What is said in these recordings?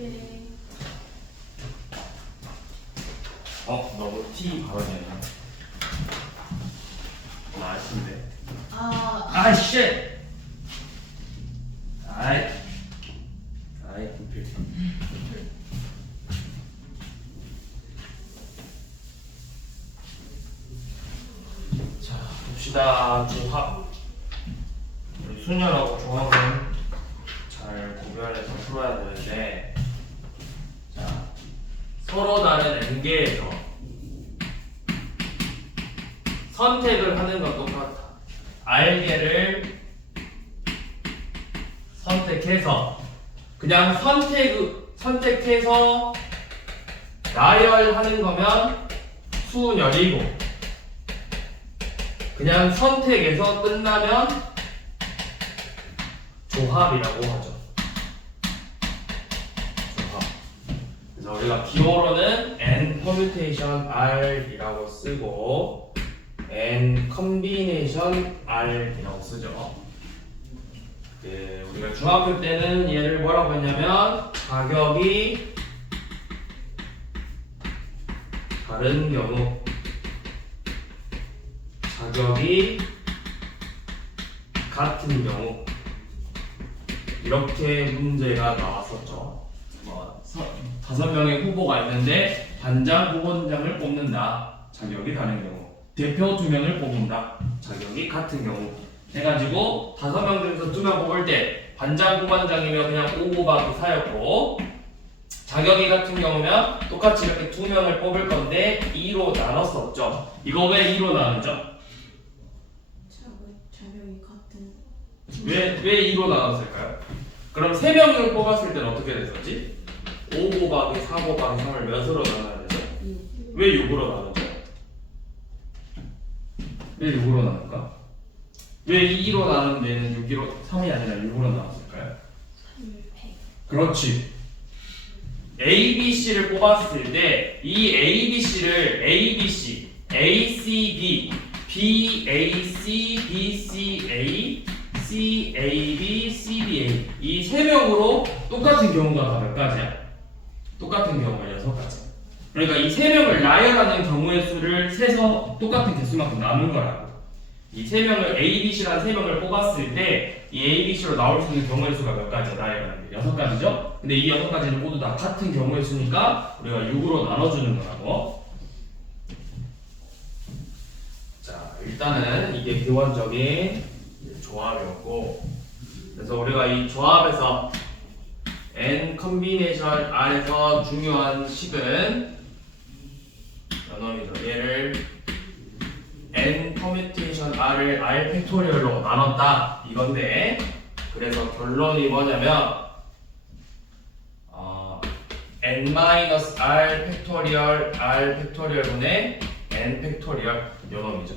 네. 너무 T 발언이야. 나 아쉬운데. 아, 쉣! 아이, 불필. 자, 봅시다. 조합. 우리 순열하고 조합은 잘 구별해서 풀어야 되는데, 자, 서로 다른 n개에서 선택을 하는 건 똑같아. r개를 선택해서 그냥 선택해서 나열하는 거면 수열이고, 그냥 선택에서 끝나면 조합이라고 하죠. 조합. 그래서 우리가 기호로는 n permutation r이라고 쓰고 n combination r이라고 쓰죠. 우리가 중학교 때는 얘를 뭐라고 했냐면 가격이 다른 경우, 가격이 같은 경우 이렇게 문제가 나왔었죠. 5명의 후보가 있는데 반장 후보장을 뽑는다. 자격이 다른 경우. 대표 2명을 뽑는다. 자격이 같은 경우. 해가지고 5명 중에서 2명 뽑을 때 반장 후반장이면 그냥 5 곱하기 4였고, 자격이 같은 경우면 똑같이 이렇게 2명을 뽑을 건데 2로 나눴었죠. 이거 왜 2로 나누죠? 자격이 같은. 왜 2로 나눴을까요? 그럼 3명을 뽑았을 때는 어떻게 됐었지? 5 곱하기 4 곱하기 3을 몇으로 나눠야 되죠? 왜 6으로 나누죠? 왜 6으로 나눌까? 왜 2로 나눈 데는 6으로 3이 아니라 6으로 나눴을까요? 3배. 그렇지. A, B, C를 뽑았을 때 이 A, B, C를 A, B, C, A, C, B, B, A, C, B, C, A, C, A, B, C, B, A 이 3명으로 똑같은 경우가 다 몇 가지야? 똑같은 경우가 6가지. 그러니까 이 3명을 나열하는 경우의 수를 세서 똑같은 개수만큼 나눈 거라고. 이 3명을 A, B, C라는 3명을 뽑았을 때 이 A, B, C로 나올 수 있는 경우의 수가 몇 가지야? 나열하는 게 6가지죠? 근데 이 6가지는 모두 다 같은 경우의 수니까 우리가 6으로 나눠주는 거라고. 자, 일단은 이게 기본적인 조합이었고, 그래서 우리가 이 조합에서 n 컨비네이션 R에서 중요한 식은 연놈이죠. 얘를 n 퍼뮤테이션 R을 R 팩토리얼로 나눴다 이건데, 그래서 결론이 뭐냐면 n-r 팩토리얼 R 팩토리얼분의 n 팩토리얼 요놈이죠.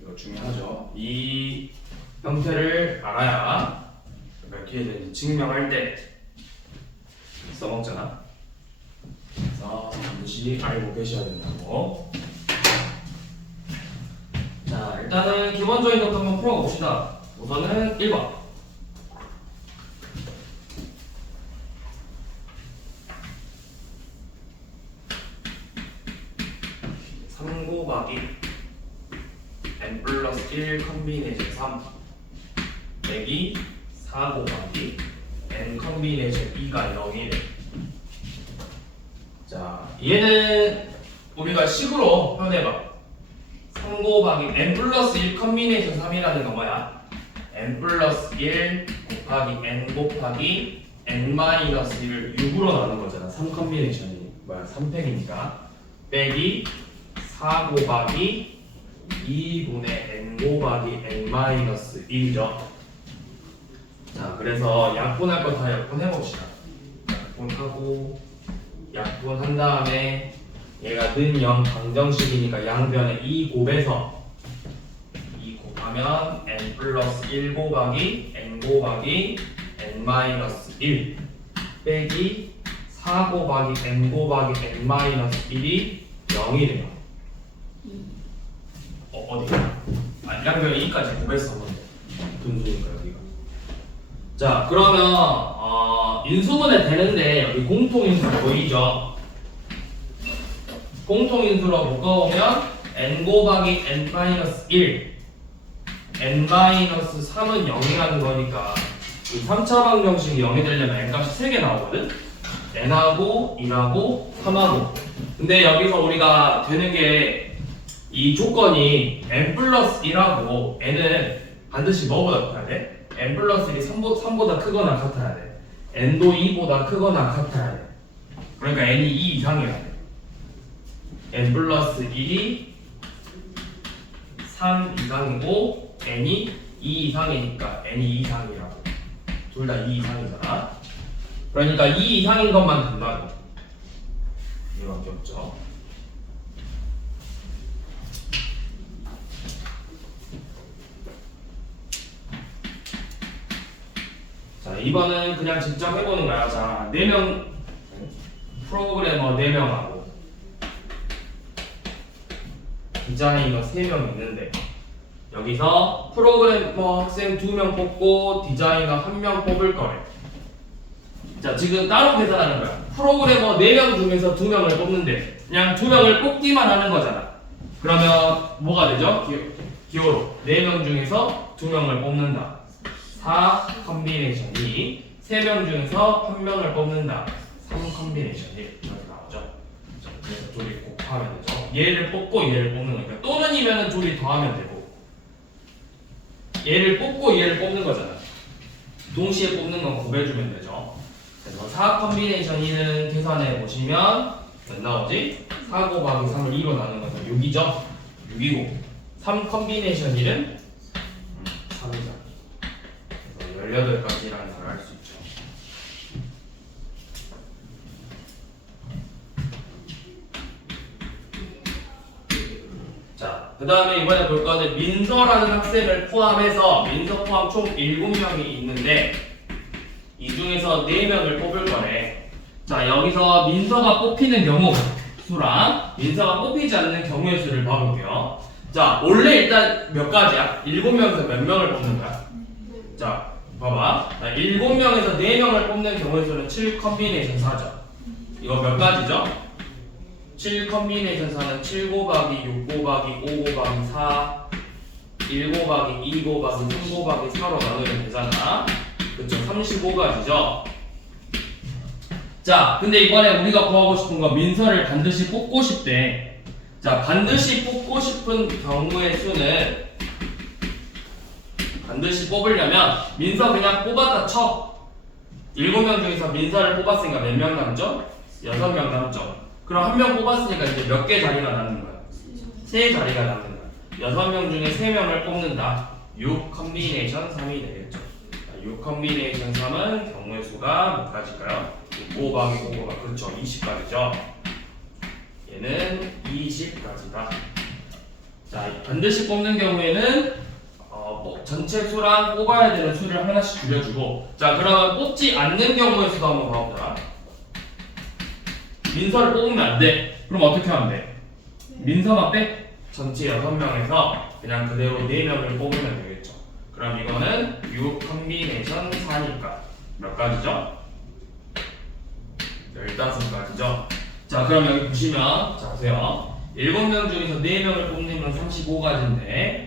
이거 중요하죠. 이 형태를 알아야 그러니까 뒤에서 증명할 때 써먹잖아. 그래서 반드시 알고 계셔야 된다고. 자, 일단은 기본적인 것도 한번 풀어봅시다. 우선은 1번. 곱하기 n 플러스 1 컨비네이션 3 빼기 4 곱하기 n 컨비네이션 2가 0이래. 자, 얘는 우리가 식으로 표현해봐. 3 곱하기 n 플러스 1 컨비네이션 3이라는 건 뭐야? n 플러스 1 곱하기 n 곱하기 n 마이너스 1을 6으로 나눈 거잖아. 3 컨비네이션이 뭐야? 3팩이니까 빼기 4 곱하기 2분의 n 곱하기 n 마이너스 1이죠. 자, 그래서 약분할 거 다 약분해봅시다. 약분하고 약분한 다음에 얘가 는 0 방정식이니까 양변에 2 곱해서 2 곱하면 n 플러스 1 곱하기 n 곱하기 n 마이너스 1 빼기 4 곱하기 n 곱하기 n 마이너스 1이 0이래요. 어디가? 양변에 2까지 곱해서 한번 돼. 분수니까 여기가. 자, 그러면 인수분해 되는데 여기 공통인수 보이죠? 공통인수로 묶어보면 n 곱하기 n-1 n-3은 0이라는 거니까 이 3차 방정식이 0이 되려면 n값이 3개 나오거든? n하고 1하고 3하고 근데 여기서 우리가 되는 게 이 조건이 n 플러스 1하고 n은 반드시 뭐보다 커야 돼? n 플러스 1이 3보다 크거나 같아야 돼 n도 2보다 크거나 같아야 돼 그러니까 n이 2 이상이어야 돼 n 플러스 1이 3 이상이고 n이 2 이상이니까 n이 2 이상이라고 둘 다 2 이상이잖아 그러니까 2 이상인 것만 된다고 이거밖에 없죠 자 2번은 그냥 직접 해보는 거야 자 4명 프로그래머 4명하고 디자이너 3명 있는데 여기서 프로그래머 학생 2명 뽑고 디자이너 1명 뽑을 거래 자 지금 따로 계산하는 거야 프로그래머 4명 중에서 2명을 뽑는데 그냥 2명을 뽑기만 하는 거잖아 그러면 뭐가 되죠? 기호로 4명 중에서 2명을 뽑는다 4 컨비네이션이 3명 중에서 1명을 뽑는다 3 컨비네이션이 이렇게 나오죠 자, 그래서 둘이 곱하면 되죠 얘를 뽑고 얘를 뽑는 거니까 또는이면 둘이 더하면 되고 얘를 뽑고 얘를 뽑는 거잖아 동시에 뽑는 건 곱해주면 되죠 그래서 4 컨비네이션이는 계산해 보시면 몇 나오지? 4 곱하기 3을 2로 나누는 것은 6이죠 6이고 3 컨비네이션 1은 3이죠 18가지라는 걸 알 수 있죠. 자, 그 다음에 이번에 볼 거는 민서라는 학생을 포함해서 민서 포함 총 7명이 있는데 이 중에서 4명을 뽑을 거래. 자, 여기서 민서가 뽑히는 경우 수랑 민서가 뽑히지 않는 경우의 수를 봐볼게요. 자, 원래 일단 몇 가지야? 7명에서 몇 명을 뽑는 거야? 자, 봐봐. 7명에서 4명을 뽑는 경우의 수는 7 컨비네이션 4죠. 이거 몇 가지죠? 7 컨비네이션 4는 7 곱하기 6 곱하기 5 곱하기 4 1 곱하기 2 곱하기 3 곱하기 4로 나누면 되잖아. 그쵸? 35가지죠. 자, 근데 이번에 우리가 구하고 싶은 건 민서를 반드시 뽑고 싶대. 자, 반드시 뽑고 싶은 경우의 수는 반드시 뽑으려면 민서 그냥 뽑았다 쳐 7명 중에서 민서를 뽑았으니까 몇 명 남죠? 6명 남죠 그럼 1명 뽑았으니까 이제 몇 개 자리가 남는 거야? 3자리가 남는 거야 6명 중에 3명을 뽑는다 6 컨비네이션 3이 되겠죠 6 컨비네이션 3은 경우의 수가 몇 가지일까요? 5 곱하기 5 곱하기 그렇죠 20가지죠 얘는 20가지다 자 반드시 뽑는 경우에는 전체 수랑 뽑아야 되는 수를 하나씩 줄여주고 자 그러면 뽑지 않는 경우의 수도 한번 봐보자 민서를 뽑으면 안돼 그럼 어떻게 하면 돼? 민서만 빼 전체 6명에서 그냥 그대로 4명을 뽑으면 되겠죠 그럼 이거는 6 컨비네이션 4니까 몇 가지죠? 15가지죠 자 그럼 여기 보시면 자 보세요 7명 중에서 4명을 뽑는 건 35가지인데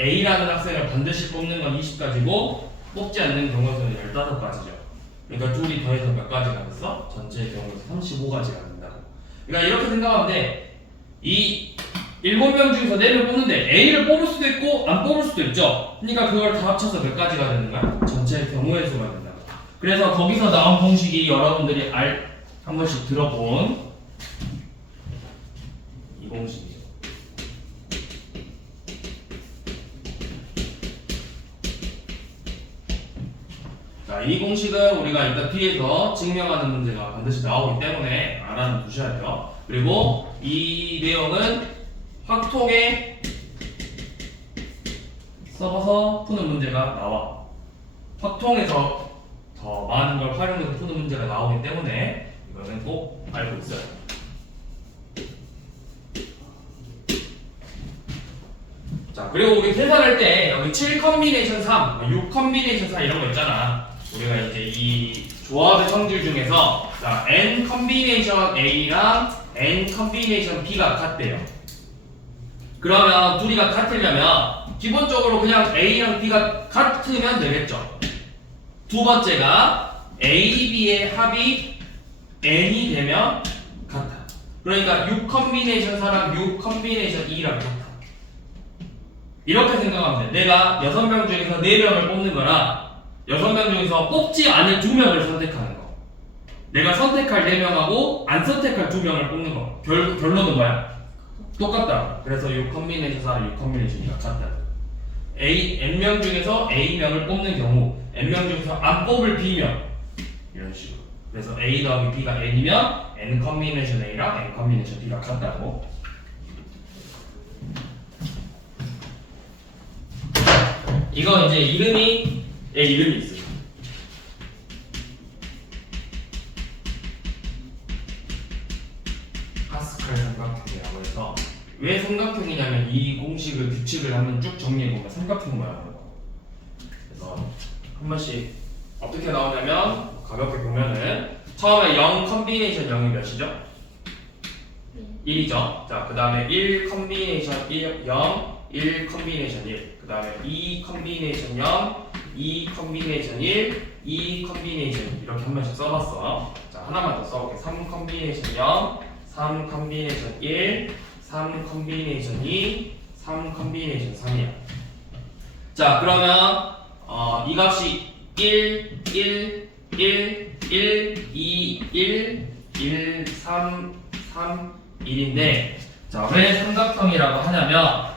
A라는 학생을 반드시 뽑는 건 20가지고 뽑지 않는 경우에는 15가지죠. 그러니까 둘이 더해서 몇 가지가 됐어? 전체의 경우에서 35가지가 된다고. 그러니까 이렇게 생각하면 돼. 이 7명 중에서 4명 뽑는데 A를 뽑을 수도 있고 안 뽑을 수도 있죠. 그러니까 그걸 다 합쳐서 몇 가지가 되는 거야? 전체의 경우의 수가 된다고. 그래서 거기서 나온 공식이 여러분들이 한 번씩 들어본 이 공식이죠. 자, 이 공식은 우리가 일단 뒤에서 증명하는 문제가 반드시 나오기 때문에 알아두셔야 돼요. 그리고 이 내용은 확통에 써서 푸는 문제가 나와. 확통에서 더 많은 걸 활용해서 푸는 문제가 나오기 때문에 이거는 꼭 알고 있어요. 자, 그리고 우리 계산할 때 여기 7 컨비네이션 3, 6 컨비네이션 4 이런 거 있잖아. 우리가 이제 이 조합의 성질 중에서 자, n 컨비네이션 A랑 n 컨비네이션 B가 같대요. 그러면 둘이가 같으려면 기본적으로 그냥 A랑 B가 같으면 되겠죠. 두 번째가 A, B의 합이 n이 되면 같아. 그러니까 6 컨비네이션 4랑 6 컨비네이션 2랑 같아. 이렇게 생각하면 돼. 내가 6명 중에서 4명을 뽑는 거랑 6명 중에서 뽑지 않을 2명을 선택하는 거. 내가 선택할 4명하고 안 선택할 2명을 뽑는 거. 결론은 뭐야? 똑같다. 그래서 6 컨비네이션 4랑 6 컨비네이션 2가 같다. n명 중에서 a명을 뽑는 경우 n명 중에서 안 뽑을 b명 이런 식으로. 그래서 a 더하기 b가 n이면 n 컨비네이션 a랑 n 컨비네이션 b가 같다고. 이거 이제 이름이 있어요. 파스칼 삼각형이라고 해서 왜 삼각형이냐면 이 공식을 규칙을 한번 쭉 정리해보면 삼각형 모양으로. 그래서 한 번씩 어떻게 나오냐면 가볍게 보면은 처음에 0 컨비네이션 0이 몇이죠? 1이죠. 자, 그 다음에 1 컨비네이션 0, 1 컨비네이션 1. 그 다음에 2 컨비네이션 0, 2 컨비네이션 1, 2 컨비네이션 2. 이렇게 한 번씩 써봤어. 자, 하나만 더 써볼게. 3 컨비네이션 0, 3 컨비네이션 1, 3 컨비네이션 2, 3 컨비네이션 3이야. 자, 그러면 이 값이 1, 1, 1, 1, 2, 1, 1, 3, 3, 1인데 자, 왜 삼각형이라고 하냐면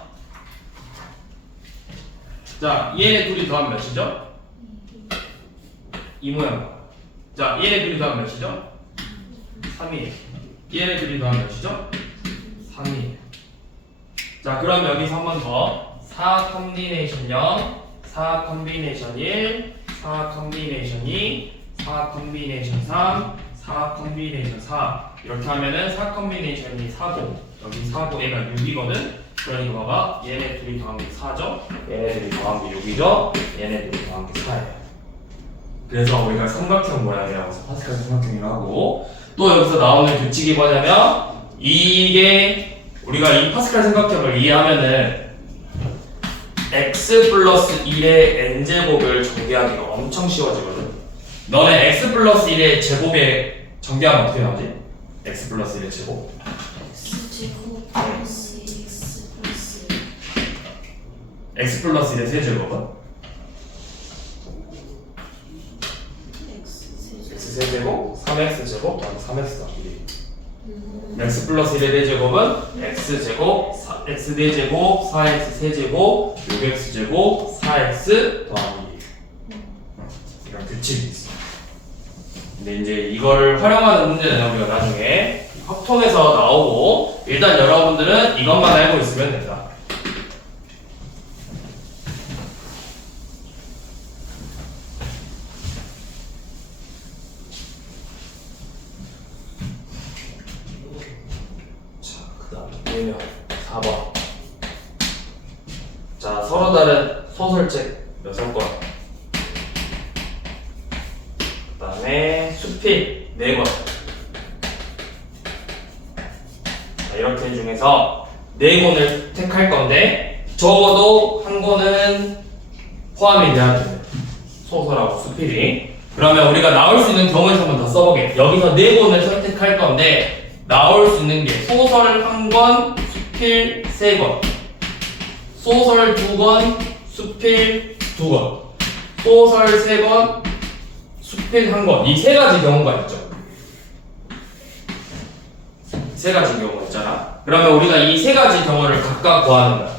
자, 얘네 둘이 더하면 몇이죠? 이 모양. 자, 얘네 둘이 더하면 몇이죠? 3이에요. 얘네 둘이 더하면 몇이죠? 3이에요. 자, 그럼 여기서 한 번 더 4 컨비네이션 0, 4 컨비네이션 1, 4 컨비네이션 2, 4 컨비네이션 3, 4 컨비네이션 4 이렇게 하면은 4 컨비네이션이 4고 여기 4고 얘가 6이거든. 그러니까 봐봐, 얘네 둘이 더한 게 4죠? 얘네 둘이 더한 게 6이죠? 얘네 둘이 더한 게 4예요. 그래서 우리가 삼각형 모양이라고 해서 파스칼 삼각형이라고 하고, 또 여기서 나오는 규칙이 뭐냐면 이게 우리가 이 파스칼 삼각형을 이해하면은 x 플러스 1의 n제곱을 정리하기가 엄청 쉬워지거든. 너네 x 플러스 1의 제곱에 정리하면 어떻게 나오지? x 플러스 1의 제곱 X제곱 플러스 x 플러스 1의 세제곱은? x 세제곱 3x제곱 더하기 3x 더하기 1. x 플러스 1의 대제곱은 x제곱 x 대제곱 4x 세제곱 6x제곱 4x 더하기 1. 이런 규칙이 있어. 근데 이제 이거를 활용하는 문제는 우리가 나중에 합통에서 나오고, 일단 여러분들은 이것만 알고 있으면 된다. 자, 그 다음에 4번. 자, 서로 다른 소설책 6권. 그 다음에 수필 4권. 자, 이렇게 중에서 4권을 택할 건데, 적어도 한 권은 포함이 돼야 돼. 소설하고 수필이. 그러면 우리가 나올 수 있는 경우에서 한번 더 써보게. 여기서 4권을 선택할 건데, 나올 수 있는 게 소설 1권, 수필 3권. 소설 2권, 수필 2권. 소설 3권, 수필 1권. 이 3가지 경우가 있죠. 3가지 경우가 있잖아. 그러면 우리가 이 3가지 경우를 각각 구하는 거야.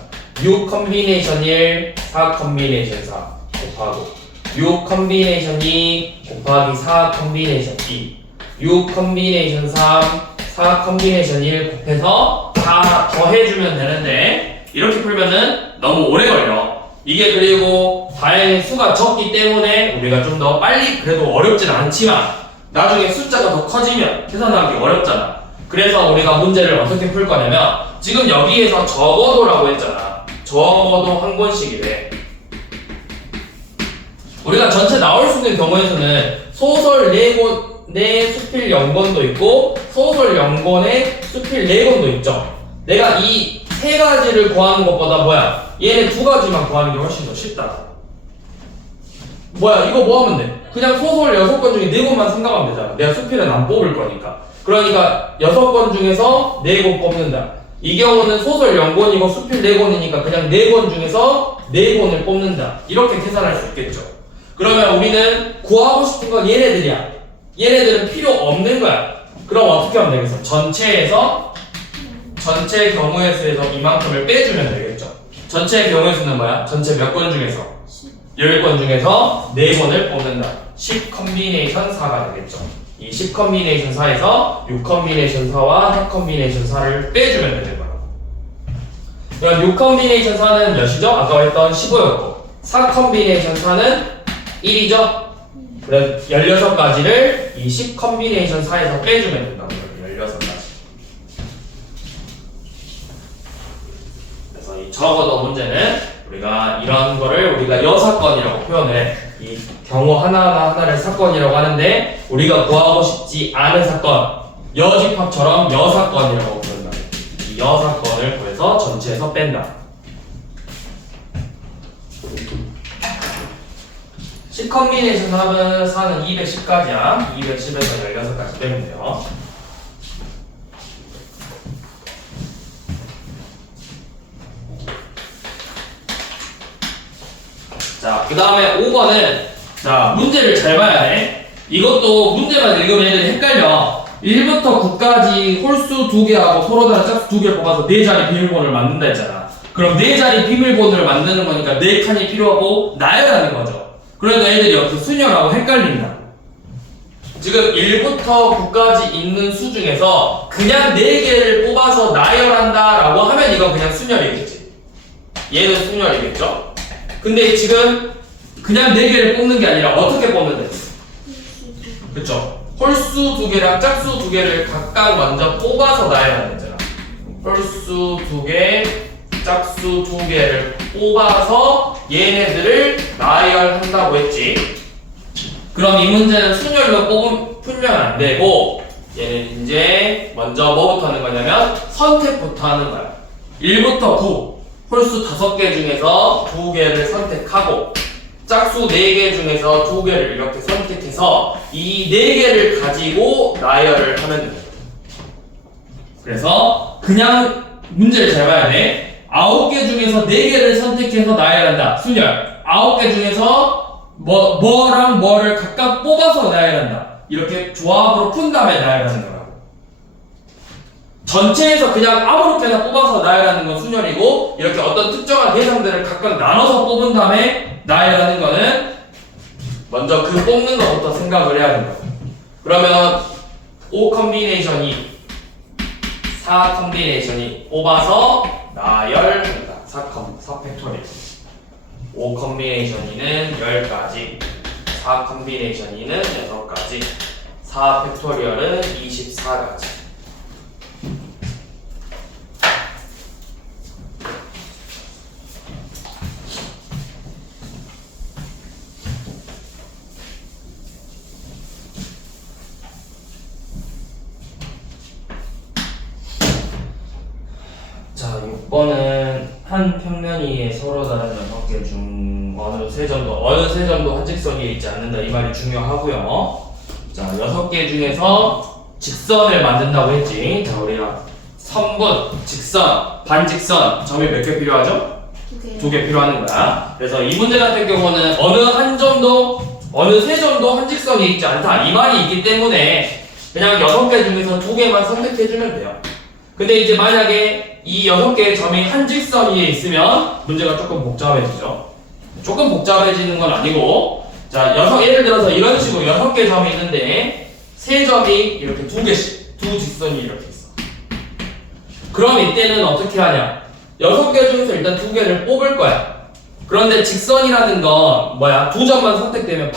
6 컨비네이션 1, 4 컨비네이션 4 곱하고 6 컨비네이션 2 곱하기 4 컨비네이션 2, 6 컨비네이션 3, 4 컨비네이션 1 곱해서 다 더해주면 되는데, 이렇게 풀면은 너무 오래 걸려. 이게 그리고 다행히 수가 적기 때문에 우리가 좀 더 빨리, 그래도 어렵진 않지만 나중에 숫자가 더 커지면 계산하기 어렵잖아. 그래서 우리가 문제를 어떻게 풀 거냐면, 지금 여기에서 적어도라고 했잖아. 적어도 한 권씩이래. 우리가 전체 나올 수 있는 경우에서는 소설 4권의 수필 0권도 있고 소설 0권의 수필 4권도 있죠. 내가 이 3가지를 구하는 것보다 뭐야? 얘네 2가지만 구하는 게 훨씬 더 쉽다. 뭐야 이거 뭐 하면 돼? 그냥 소설 6권 중에 4권만 생각하면 되잖아. 내가 수필은 안 뽑을 거니까. 그러니까 6권 중에서 4권 뽑는다. 이 경우는 소설 0권이고 수필 4권이니까 그냥 4권 중에서 4권을 뽑는다. 이렇게 계산할 수 있겠죠. 그러면 우리는 구하고 싶은 건 얘네들이야. 얘네들은 필요 없는 거야. 그럼 어떻게 하면 되겠어? 전체 경우의 수에서 이만큼을 빼주면 되겠죠. 전체 경우의 수는 뭐야? 전체 몇 권 중에서? 10권 중에서 4권을 뽑는다. 10 컨비네이션 4가 되겠죠. 이 10 컨비네이션 4에서 6 컨비네이션 4와 4 컨비네이션 4를 빼주면 되는 거야. 그럼 6 컨비네이션 4는 몇이죠? 아까 했던 15였고 4 컨비네이션 4는 1이죠? 그래서 16가지를 이 10 컨비네이션 4에서 빼주면 된다고. 16가지. 그래서 이 적어도 문제는 우리가 이런 거를 우리가 여사건이라고 표현을 해. 이 경우 하나를 사건이라고 하는데 우리가 구하고 싶지 않은 사건, 여집합처럼 여사건이라고 부른다. 이 여사건을 구해서 전체에서 뺀다. 10 컨비네이션 4는 210까지야. 210에서 16까지 빼면 돼요. 자, 그 다음에 5번은 자, 문제를 잘 봐야 돼. 이것도 문제만 읽으면 애들이 헷갈려. 1부터 9까지 홀수 2개하고 서로 다른 짝수 2개를 뽑아서 4자리 비밀번호를 만든다 했잖아. 그럼 4자리 비밀번호를 만드는 거니까 4칸이 필요하고 나열하는 거죠. 그러니까 애들이 여기서 순열하고 헷갈린다. 지금 1부터 9까지 있는 수 중에서 그냥 4개를 뽑아서 나열한다 라고 하면 이건 그냥 순열이겠지. 얘는 순열이겠죠? 근데 지금 그냥 4개를 뽑는 게 아니라 어떻게 뽑는 데? 그쵸? 홀수 2개랑 짝수 2개를 각각 먼저 뽑아서 나열하는 거잖아. 홀수 2개, 짝수 2개를 뽑아서 얘네들을 나열한다고 했지. 그럼 이 문제는 순열로 풀면 안 되고 얘는 이제 먼저 뭐부터 하는 거냐면 선택부터 하는 거야. 1부터 9 홀수 5개 중에서 2개를 선택하고 짝수 4개 중에서 2개를 이렇게 선택해서 이 4개를 가지고 나열을 하면 됩니다. 그래서 그냥 문제를 잘 봐야 돼. 9개 중에서 4개를 선택해서 나열한다. 순열. 9개 중에서 뭐랑 뭐를 각각 뽑아서 나열한다. 이렇게 조합으로 푼 다음에 나열하는 거라고. 전체에서 그냥 아무렇게나 뽑아서 나열하는 건 순열이고 이렇게 어떤 특정한 대상들을 각각 나눠서 뽑은 다음에 나열하는 거는 먼저 그 뽑는 것부터 생각을 해야 된다. 그러면 5 컨비네이션이 4 컨비네이션이 뽑아서 나열한다. 4 팩토리얼 5 컨비네이션이는 10가지 4 컨비네이션이는 6가지 4 팩토리얼은 24가지. 자, 6번은 한 평면이에 서로 다른 6개 중 어느 세 점도 한 직선이 있지 않는다. 이 말이 중요하고요. 자, 6개 중에서 직선을 만든다고 했지. 자, 우리가 선분, 직선, 반직선, 점이 몇 개 필요하죠? 2개 필요하는 거야. 그래서 이 문제 같은 경우는 어느 세 점도 한 직선이 있지 않다. 이 말이 있기 때문에 그냥 6개 중에서 2개만 선택해주면 돼요. 근데 이제 만약에 이 6개의 점이 한 직선 위에 있으면 문제가 조금 복잡해지죠. 조금 복잡해지는 건 아니고, 자, 예를 들어서 이런 식으로 6개 점이 있는데 3점이 이렇게 2개씩, 2직선이 이렇게 있어. 그럼 이때는 어떻게 하냐? 6개 중에서 일단 2개를 뽑을 거야. 그런데 직선이라는 건 뭐야? 2점만 선택되면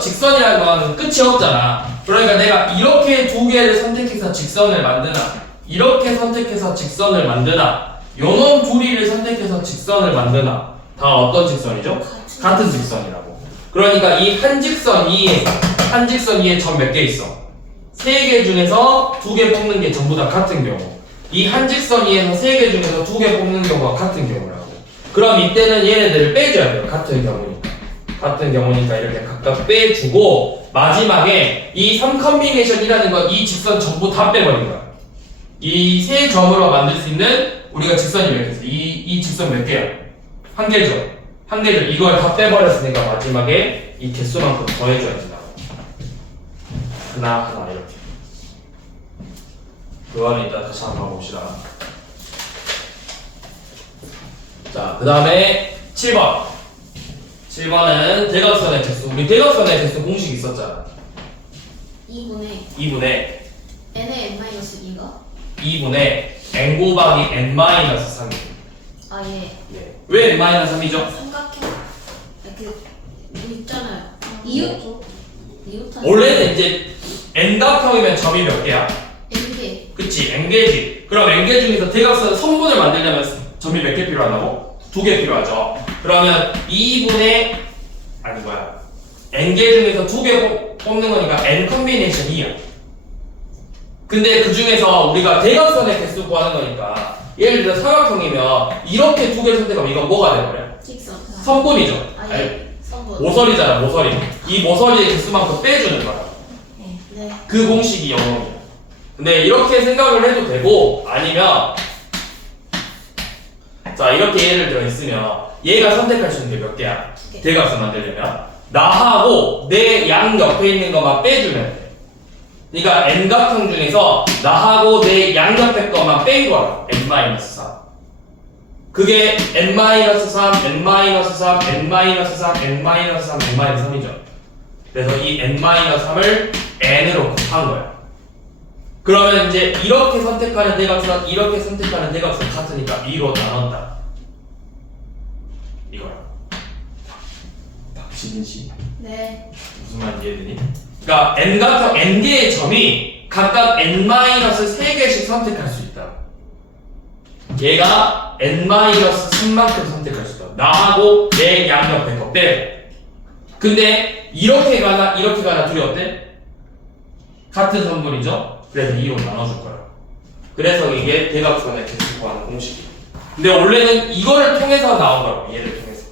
직선이라는 건 끝이 없잖아. 그러니까 내가 이렇게 2개를 선택해서 직선을 만드나, 이렇게 선택해서 직선을 만드나, 요놈 둘이를 선택해서 직선을 만드나, 다 어떤 직선이죠? 같은 직선이라고. 그러니까 이 한직선 위에 점 몇 개 있어? 3개 중에서 2개 뽑는 게 전부 다 같은 경우. 이 한직선 위에서 3개 중에서 2개 뽑는 경우가 같은 경우라고. 그럼 이때는 얘네들을 빼줘야 돼요. 같은 경우니까 이렇게 각각 빼주고 마지막에 이 3컴비네이션이라는 건 이 직선 전부 다 빼버린 거야. 이 세 점으로 만들 수 있는 우리가 직선이 몇 개 있어? 이 직선 몇 개야? 한 개죠. 이걸 다 빼버렸으니까 마지막에 이 개수만큼 더해줘야지 나와. 하나 이렇게. 그거는 이따 다시 한번 봅시다. 자, 그 다음에 7번. 7번은 대각선의 개수. 우리 대각선의 개수 공식 있었잖아. 2분의 n의 n-2인가? 2분의 n 곱하기 n-3. 아 예. 예. 왜 n-3이죠? 삼각형. 뭐 있잖아요. 이웃. 원래는 이제 n각형이면 점이 몇 개야? n개. 그치, n개지. 그럼 n개 중에서 대각선 선분을 만들려면 점이 몇 개 필요하다고? 2개 필요하죠. 그러면 2분의 n개 중에서 2개 뽑는 거니까 n 컴비네이션 2야. 근데 그 중에서 우리가 대각선의 개수 구하는 거니까 예를 들어 사각형이면 이렇게 2개를 선택하면 이건 뭐가 돼버려? 직선. 선분이죠. 아 예. 선분. 모서리잖아, 모서리. 이 모서리의 개수만큼 빼주는 거야. 네. 그 공식이 영역이야. 근데 이렇게 생각을 해도 되고 아니면 자 이렇게 예를 들어 있으면 얘가 선택할 수 있는 게 몇 개야? 2개. 대각선 만들려면 나하고 내 양 옆에 있는 것만 빼주면 돼. 그러니까 n각형 중에서 나하고 내 양 옆에 것만 뺀 거야. n-3. 그게 n-3, n-3, n-3, n-3, n-3이죠. 그래서 이 n-3을 n으로 곱한 거야. 그러면 이제 이렇게 선택하는 대각선, 이렇게 선택하는 대각선 같으니까 2로 나눴다. 이거야. 박시진 씨. 네. 무슨 말인지 이해되니? 그러니까 n각형 n개의 점이 각각 n-3개씩 선택할 수 있다. 얘가 n-3만큼 선택할 수 있다. 나하고 내 양옆에 거 빼고. 근데 이렇게 가나 둘이 어때? 같은 선분이죠? 그래서 2로 나눠줄 거야. 그래서 이게 대각선의 개수 구하는 공식이에요. 근데 원래는 이거를 통해서 나온 거라고. 얘를 통해서.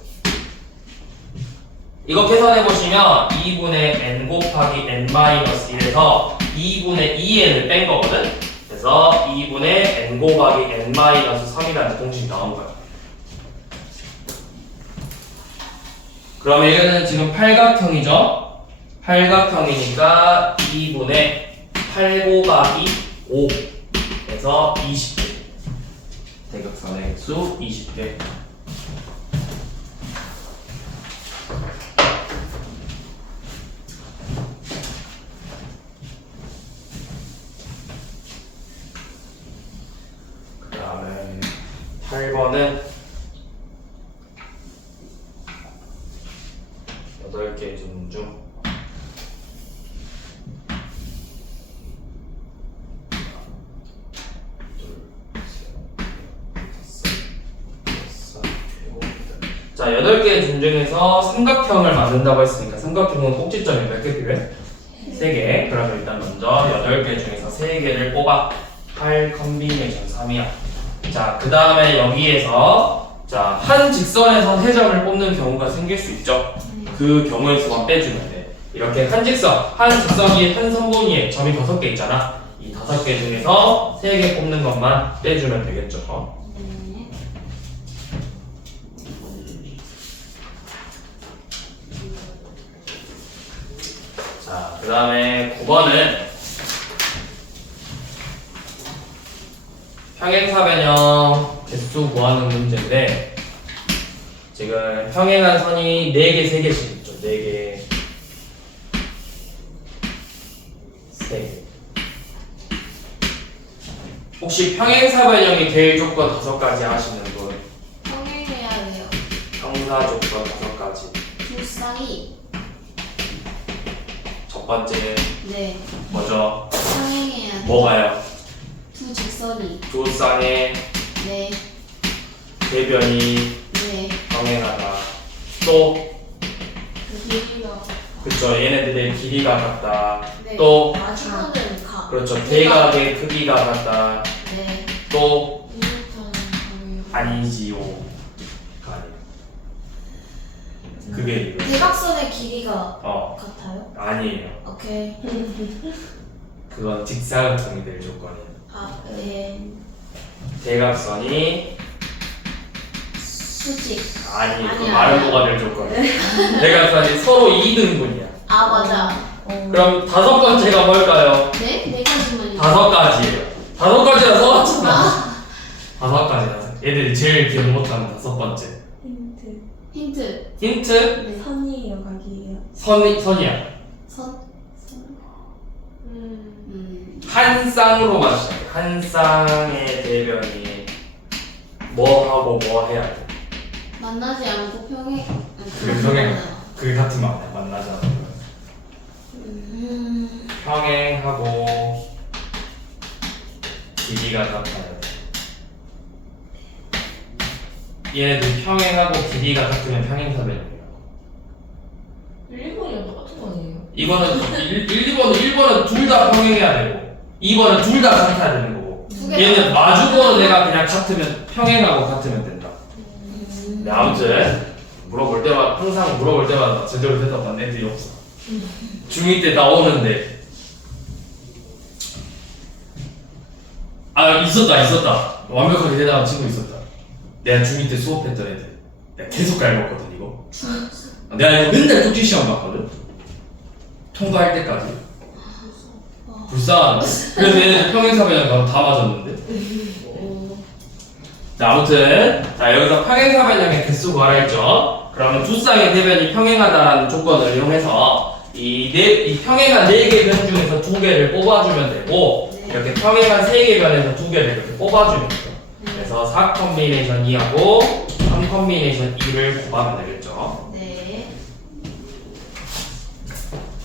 이거 계산해보시면 2분의 n 곱하기 n-1에서 2분의 2n을 뺀 거거든? 그래서 2분의 n 곱하기 n-3이라는 공식이 나온 거야. 그럼 얘는 지금 팔각형이죠? 팔각형이니까 2분의 8 곱하기 5에서 20개. 대각선의 수 20개. 그 다음에 8번은 8개 중 자, 8개의 중 중에서 삼각형을 만든다고 했으니까 삼각형은 꼭지점이 몇 개 필요해? 3개. 그러면 일단 먼저 8개 중에서 3개를 뽑아. 8 컴비네이션 3이야. 자, 그 다음에 여기에서 자, 한 직선에서 3점을 뽑는 경우가 생길 수 있죠. 그 경우의 수만 빼주면 돼. 이렇게 한 직선 위에 한 선분 위에 점이 5개 있잖아. 이 5개 중에서 3개 뽑는 것만 빼주면 되겠죠. 자, 그 다음에 9번은 평행사변형 개수 구하는 문제인데 지금 평행한 선이 4개, 3개씩 있죠. 4개, 3개. 혹시 평행사변형이 될 조건 5가지 아시는 분? 평행해야 돼요. 평사 조건 5가지. 두 쌍이. 첫 번째 네. 뭐죠? 평행해야 돼요. 뭐가요? 두 직선이. 두 쌍의 네. 대변이 네. 평행하다. 또 그 길이가 그쵸. 얘네들의 길이가 같다. 네. 또 마주보는 가. 그렇죠. 대각의 크기가 같다. 네. 또 이렇게 아니지요가 아니에요. 그게 이거. 대각선의 길이가 어 같아요? 아니에요. 오케이. 그건 직사각형이 될 조건이에요. 아, 네. 대각선이 수직. 아니 그 아니야. 말은 뭐가 될 조건이에요. 대각선이 서로 2등분이야. 아, 맞아. 그럼 다섯 번째가 뭘까요? 네? 네 가지만. 다섯 가지예요. 다섯 가지나 써놨잖아. 아, 다섯 가지나. 얘들이 제일 기억 못하는 다섯 번째. 힌트. 힌트. 힌트 네. 선이에요, 각이에요. 선이야. 선. 한 쌍으로만 시작해. 한 쌍의 대변이 뭐 하고 뭐 해야 돼. 만나지 않고 평행. 그게 평행. 그게 같은 말이야. 만나지 않고. 평행하고 길이가 같아야 돼. 얘네들 평행하고 길이가 같으면 평행사변이에요. 1번이랑 똑같은 거 아니에요? 이거는 1번은 둘 다 평행해야 되고 2번은 둘 다 같아야 되는 거고 두 개. 얘는 마주보는 애가 그냥 같으면 평행하고 같으면 된다. 네, 아무튼 물어볼 때마다 항상 물어볼 때마다 제대로 대답한 애들이 없어. 중2 때 나오는데 아 있었다 완벽하게 대답한 친구 있었다. 내가 중2 때 수업했던 애들 내가 계속 깔먹었거든 이거. 내가 이거 맨날 쪽지 시험 봤거든. 통과할 때까지. 불쌍하네. 그래서 얘네들 평행사변이랑 가면 다 맞았는데. 자 아무튼 자 여기서 평행사변형의 개수 구하라 했죠. 그러면 두 쌍의 대변이 평행하다라는 조건을 이용해서 이 평행한 4개 변 중에서 2개를 뽑아주면 되고 네. 이렇게 평행한 3개 변에서 2개를 이렇게 뽑아주면 돼요. 그래서 4 컨비네이션 2하고 3 컨비네이션 2를 곱하면 되겠죠. 네.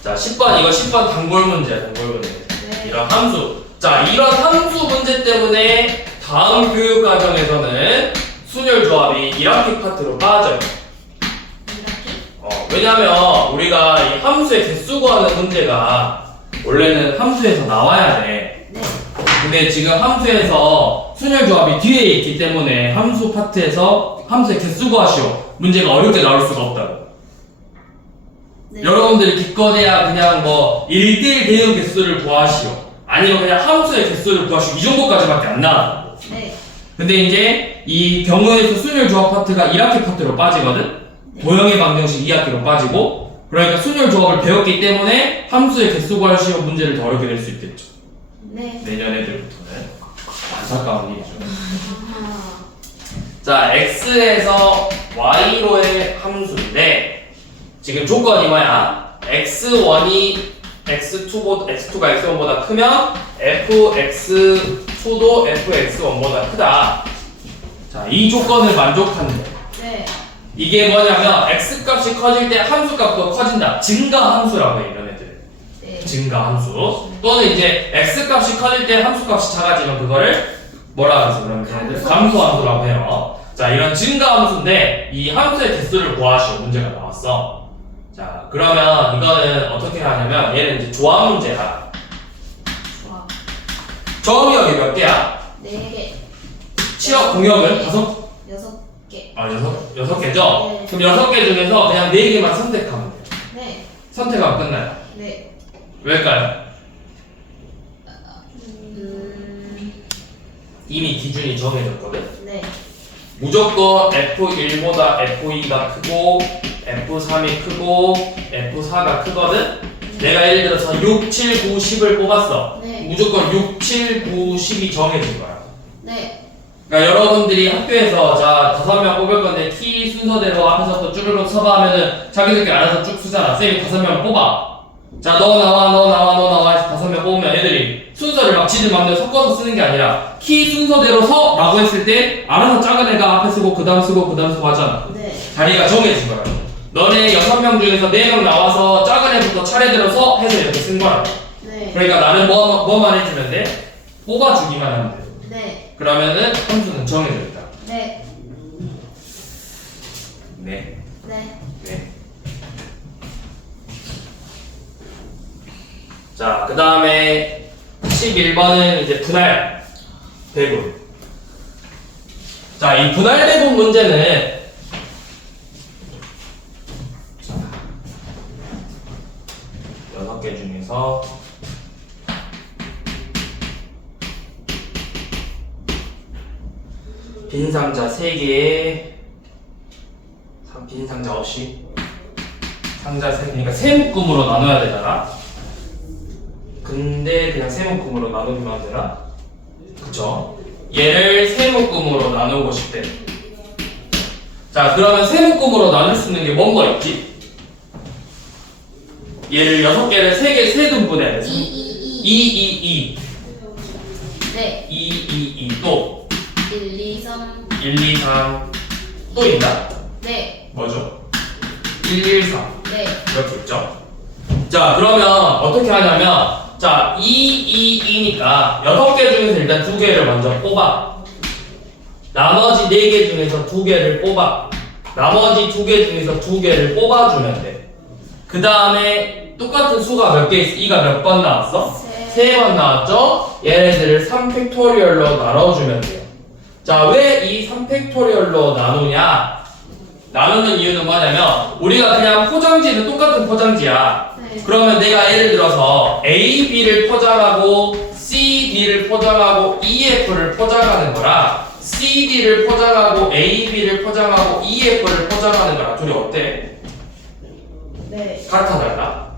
자 10번 이거 10번 단골 문제야. 단골 문제. 네. 이런 함수. 자 이런 함수 문제 때문에 다음 교육 과정에서는 순열 조합이 이라키 파트로 빠져요. 왜냐면 우리가 이 함수의 개수 구하는 문제가 원래는 함수에서 나와야 돼. 네. 근데 지금 함수에서 순열 조합이 뒤에 있기 때문에 함수 파트에서 함수의 개수 구하시오 문제가 어렵게 나올 수가 없다고. 네. 여러분들이 기껏해야 그냥 뭐 1대1 대응 개수를 구하시오 아니면 그냥 함수의 개수를 구하시오 이 정도까지밖에 안 나와. 네. 근데 이제 이 경우에서 순열 조합 파트가 1학기 파트로 빠지거든. 도형의 방정식 2학기로 빠지고 그러니까 순열 조합을 배웠기 때문에 함수의 개수 구하시오 문제를 더 어렵게 낼 수 있겠죠. 네. 내년 애들부터는 안타까운 일이죠. 아하. 자 x에서 y로의 함수인데 지금 조건이 뭐야? x1이 x2가 x1보다 크면 fx2도 fx1보다 크다. 자, 이 조건을 만족하는데 네. 이게 뭐냐면 x 값이 커질 때 함수 값도 커진다. 증가 함수라고 해 이런 애들. 네. 증가 함수. 또는 이제 x 값이 커질 때 함수 값이 작아지면 그거를 뭐라 그래서 그러면 걔네들 감소 함수라고 해요. 자, 이런 증가 함수인데 이 함수의 개수를 구하시오 문제가 나왔어. 자, 그러면 이거는 어떻게 하냐면 얘는 이제 조합 문제야. 좋아. 정의역이 몇 개야? 4개. 치역 공역은 네. 6개. 6개. 아, 6개죠? 네. 그럼 6개 중에서 그냥 4개만 선택하면 돼요. 네. 선택하면 끝나요. 네. 왜일까요? 이미 기준이 정해졌거든. 네. 무조건 F1보다 F2가 크고 F3이 크고 F4가 크거든. 내가 예를 들어서 6, 7, 9, 10을 뽑았어. 네. 무조건 6, 7, 9, 10이 정해진 거야. 네. 그러니까 여러분들이 학교에서 자 5명 뽑을 건데 키 순서대로 앞에서부터 쭈르륵 서봐 하면은 자기들끼리 알아서 쭉 쓰잖아. 쌤이 5명을 뽑아. 자 너 나와 해서 5명 뽑으면 애들이 순서를 막 지들 맘대로 섞어서 쓰는 게 아니라 키 순서대로 서 라고 했을 때 알아서 작은 애가 앞에 쓰고 그 다음 쓰고 그 다음 쓰고 하잖아. 네. 자리가 정해진 거라고. 너네 6명 중에서 4명 나와서 작은 애부터 차례대로 서 해서 이렇게 쓴 거라고. 네. 그러니까 나는 뭐만 해주면 돼? 뽑아주기만 하면 돼. 네. 그러면 함수는 정해져 있다. 네. 네. 네. 네. 자, 그 다음에 11번은 이제 분할 배분. 자, 이 분할 배분 문제는 자, 6개 중에서 빈 상자 3개에 빈 상자 없이 상자 3개, 그러니까 세 묶음으로 나눠야 되잖아. 근데 그냥 세 묶음으로 나누기만 하면 되나? 그쵸? 얘를 세 묶음으로 나누고 싶대. 자, 그러면 세 묶음으로 나눌 수 있는 게 뭔가 있지? 얘를 6개를 3개, 3등분해야 돼. 2, 2, 2. 네. 2, 2, 2. 또 1, 2, 3. 1, 2, 3. 또 있나? 네. 뭐죠? 1, 1, 3. 네. 이렇게 있죠? 자, 그러면 어떻게 하냐면 자, 2, 2, 2니까 6개 중에서 일단 2개를 먼저 뽑아. 나머지 4개 중에서 2개를 뽑아. 나머지 2개 중에서 2개를 뽑아주면 돼. 그 다음에 똑같은 수가 몇 개 있어? 2가 몇 번 나왔어? 3번 나왔죠? 얘네들을 3팩토리얼로 나눠주면 돼요. 자, 왜 이 3팩토리얼로 나누냐? 나누는 이유는 뭐냐면 우리가 그냥 포장지는 똑같은 포장지야. 네. 그러면 내가 예를 들어서 A, B를 포장하고 C, D를 포장하고 E, F를 포장하는 거랑 C, D를 포장하고 A, B를 포장하고 E, F를 포장하는 거랑 둘이 어때? 네. 같아 달라?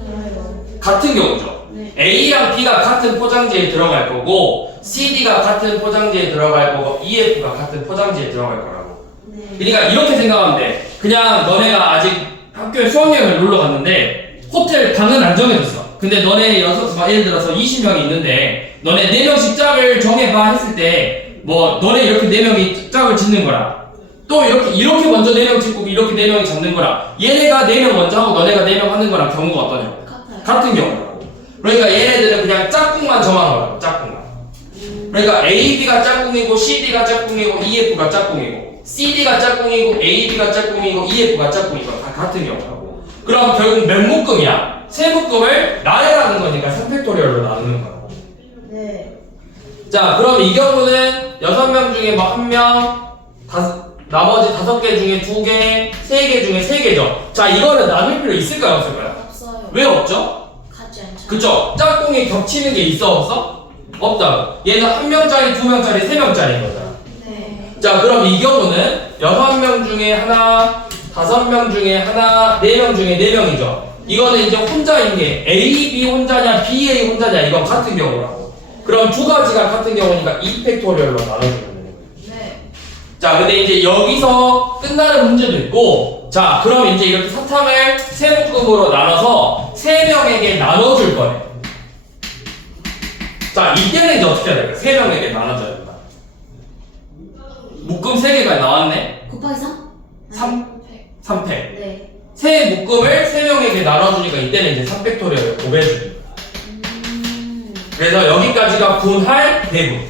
같아요. 같은 경우죠. 네. A랑 B가 같은 포장지에 들어갈 거고 C, D가 같은 포장지에 들어갈 거고 E, F가 같은 포장지에 들어갈 거라고. 네. 그러니까 이렇게 생각하면 돼. 그냥 너네가 아직 학교에 수학여행을 놀러 갔는데 호텔 방은 안 정해졌어. 근데 너네 예를 들어서 20명이 있는데 너네 4명씩 짝을 정해봐 했을 때 뭐 너네 이렇게 4명이 짝을 짓는 거라. 또 이렇게 먼저 4명 짓고 이렇게 4명이 잡는 거라. 얘네가 4명 먼저 하고 너네가 4명 하는 거랑 경우가 어떠냐고. 같아요. 같은 경우라고. 그러니까 얘네들은 그냥 짝꿍만 정하는 거라고. 짝꿍만. 그러니까 A, B가 짝꿍이고 C, D가 짝꿍이고 E, F가 짝꿍이고 C, D가 짝꿍이고 A, B가 짝꿍이고 E, F가 짝꿍이고 다 같은 경우라고. 그럼 결국 몇 묶음이야? 세 묶음을 나열하는 거니까 3팩토리얼로 나누는 거라고. 네. 자, 그럼 이 경우는 6명 중에 뭐 1명, 나머지 5개 중에 2개, 3개 중에 3개죠. 자, 이거는 나눌 필요 있을까요, 없을까요? 없어요. 왜 없죠? 같지 않죠. 그쵸? 짝꿍이 겹치는 게 있어, 없어? 없다. 얘는 1명짜리, 2명짜리, 3명짜리인 거잖아. 네. 자, 그럼 이 경우는 6명 중에 하나, 5명 중에 하나, 4명 중에 4명이죠. 이거는 이제 혼자인 게 A, B 혼자냐, B, A 혼자냐, 이건 같은 경우라고. 그럼 두 가지가 같은 경우니까 2팩토리얼로 나눠주면 되는 거예요. 네. 자, 근데 이제 여기서 끝나는 문제도 있고, 자, 그럼 이제 이렇게 사탕을 세 묶음으로 나눠서 3명에게 나눠줄 거예요. 자, 이때는 이제 어떻게 해야 될까? 3명에게 나눠줘야 된다. 묶음 3개가 나왔네? 곱하기 3? 3? 3팩. 네. 세 묶음을 3명에게 나눠주니까 이때는 이제 3팩토리얼을 곱해주는 거예요. 그래서 여기까지가 분할, 배분.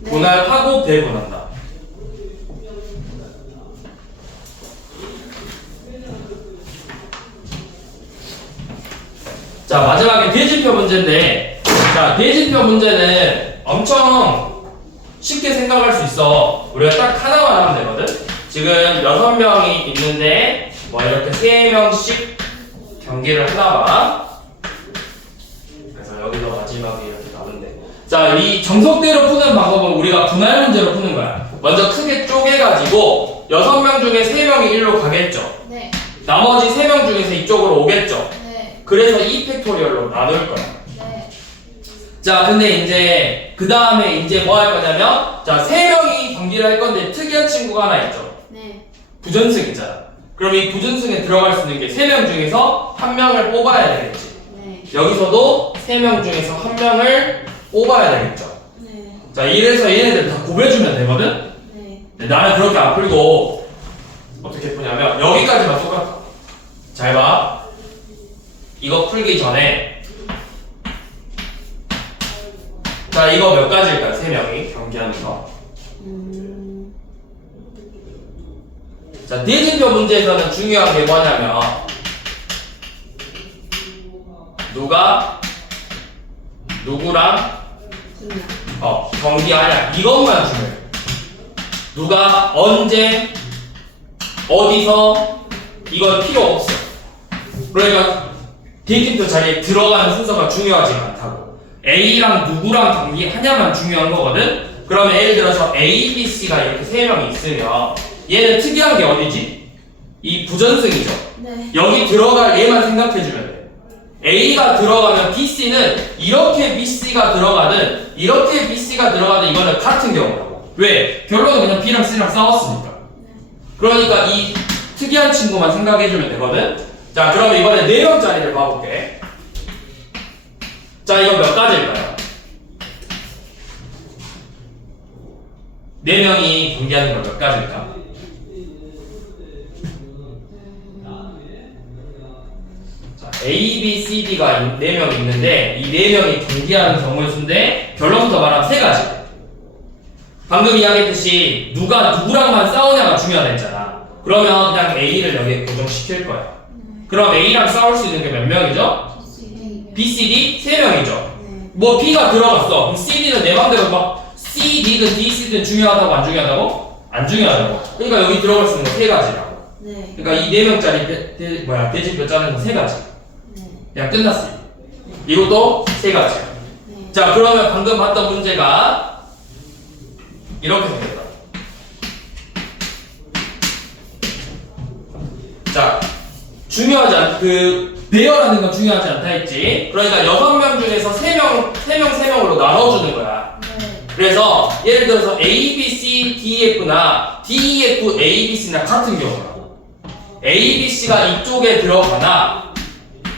네. 분할하고 배분한다. 자, 마지막에 대진표 문제인데, 자, 대진표 문제는 엄청 쉽게 생각할 수 있어. 우리가 딱 하나만 하면 되거든? 지금 6명이 있는데, 뭐 이렇게 3명씩 경기를 하나 봐. 그래서 여기서 마지막에 이렇게 나오면 돼. 자, 이 정석대로 푸는 방법은 우리가 분할 문제로 푸는 거야. 먼저 크게 쪼개가지고 6명 중에 3명이 일로 가겠죠. 네. 나머지 3명 중에서 이쪽으로 오겠죠. 네. 그래서 2팩토리얼로 나눌 거야. 네. 자, 근데 이제 그 다음에 이제 뭐 할 거냐면, 자, 3명이 경기를 할 건데 특이한 친구가 하나 있죠. 네. 부전승 있잖아. 그럼 이 부전승에 들어갈 수 있는 게 3명 중에서 1명을 뽑아야 되겠지. 네. 여기서도 3명 중에서 1명을 뽑아야 되겠죠. 네. 자, 이래서 얘네들 다 곱해주면 되거든? 네. 근데 나는 그렇게 안 풀고 어떻게 푸냐면 여기까지만 똑같아. 잘 봐. 이거 풀기 전에 자, 이거 몇 가지일까요? 3명이 경기하는 거. 자, 대진표 문제에서는 중요한 게 뭐냐면 누가 누구랑 그냥. 경기 아니야. 이것만 중요해. 누가 언제 어디서 이건 필요 없어. 그러니까 디렉티브 자리에 들어가는 순서가 중요하지 않다고. A랑 누구랑 경기하냐만 중요한 거거든. 그러면 예를 들어서 A, B, C가 이렇게 세 명이 있으면 얘는 특이한 게 어디지? 이 부전승이죠. 네. 여기 들어갈 얘만 생각해주면 돼. A가 들어가면 B, C는 이렇게 B, C가 들어가든 이렇게 B, C가 들어가든 이거는 같은 경우라고. 왜? 결론은 그냥 B랑 C랑 싸웠으니까. 그러니까 이 특이한 친구만 생각해주면 되거든. 자, 그럼 이번에 4명짜리를 봐볼게. 자, 이건 몇 가지일까요? 4명이 경기하는 건 몇 가지일까? 자, A, B, C, D가 4명이 있는데 이 4명이 경기하는 경우의 수인데 결론부터 말하면 3가지. 방금 이야기했듯이 누가 누구랑만 싸우냐가 중요하다 했잖아. 그러면 그냥 A를 여기에 고정시킬 거야. 그럼 A랑 싸울 수 있는 게 몇 명이죠? B, C, D 3명이죠. 네. 뭐 B가 들어갔어. 그럼 C, D는 내 맘대로 막 C, D든 D, C든 중요하다고 안 중요하다고? 안 중요하다고. 그러니까 여기 들어갈 수 있는 거 3가지라고. 네. 그러니까 이 4명짜리 대집표 짜는 거 3가지. 네. 그냥 끝났어요. 이것도 3가지야. 네. 자, 그러면 방금 봤던 문제가 이렇게 생겼다. 자, 중요하지 않, 배열하는 건 중요하지 않다 했지. 그러니까 6명 중에서 3명으로 나눠주는 거야. 네. 그래서 예를 들어서 A, B, C, D, F나 D, E, F, A, B, C나 같은 경우라고. A, B, C가 이쪽에 들어가나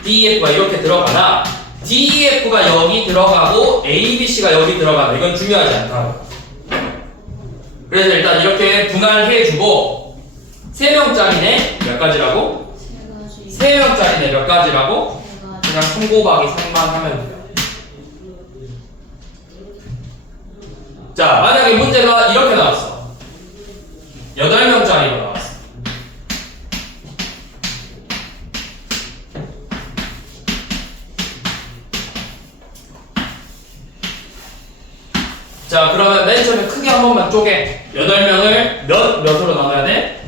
D, E, F가 이렇게 들어가나 D, E, F가 여기 들어가고 A, B, C가 여기 들어가나 이건 중요하지 않다고. 그래서 일단 이렇게 분할해주고 3명짜리네 몇 가지라고? 3명짜리네 몇 가지라고? 그냥 3 곱하기 3만 하면 돼요. 자, 만약에 문제가 이렇게 나왔어. 8명짜리로 나왔어. 자, 그러면 맨 처음에 크게 한 번만 쪼개. 8명을 몇으로 나눠야 돼?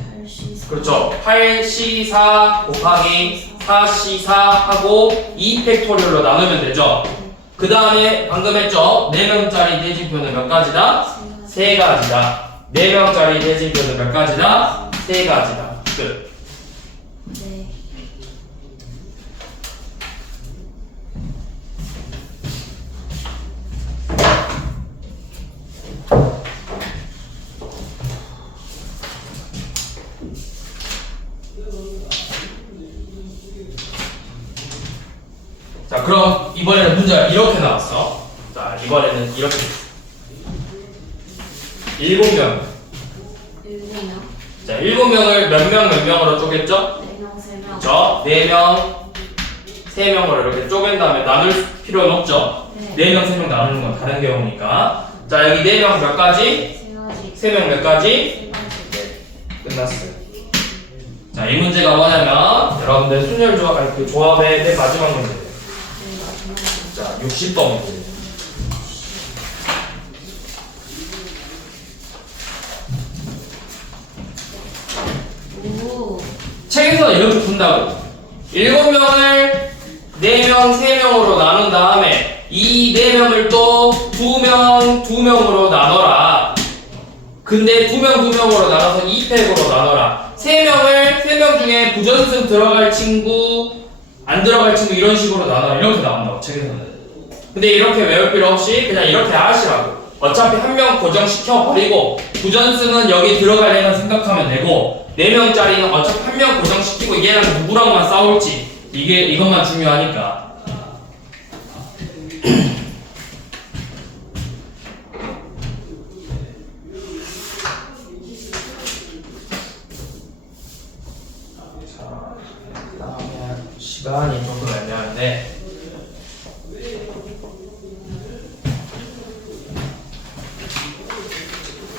그렇죠. 8C4 곱하기 4C4 하고 2팩토리얼로 나누면 되죠. 그 다음에 방금 했죠. 4명짜리 대진표는 몇 가지다? 3가지다. 4명짜리 대진표는 몇 가지다? 3가지다. 끝. 네. 자, 그럼 이번에는 문제가 이렇게 나왔어. 자, 이번에는 이렇게 7명. 7명. 자, 7명을 몇 명으로 쪼갰죠? 4명, 3명. 저 4명, 3명으로 이렇게 쪼갠 다음에 나눌 필요는 없죠? 네. 4명, 3명 나누는 건 다른 경우니까. 자, 여기 4명 몇 가지? 3가지. 3명 몇 가지? 3가지. 네, 끝났어요. 자, 이 문제가 뭐냐면 여러분들 순열 조합, 아니 그 조합의 맨 마지막 문제예요. 자, 60번 문제. 오. 책에서 이렇게 푼다고. 7명을 4명, 3명으로 나눈 다음에 이 4명을 또 2명으로 나눠라. 근데 2명으로 나눠서 2팩으로 나눠라. 3명 중에 부전승 들어갈 친구, 안 들어갈 친구 이런 식으로 나눠라. 이렇게 나온다고, 책에서는. 근데 이렇게 외울 필요 없이 그냥 이렇게 하시라고. 어차피 한 명 고정시켜버리고 부전승은 여기 들어갈 애만 생각하면 되고 4명짜리는 어차피 한 명 고정시키고 얘랑 누구랑만 싸울지 이것만 중요하니까. 자, 그 다음에 시간이 조금 애매한데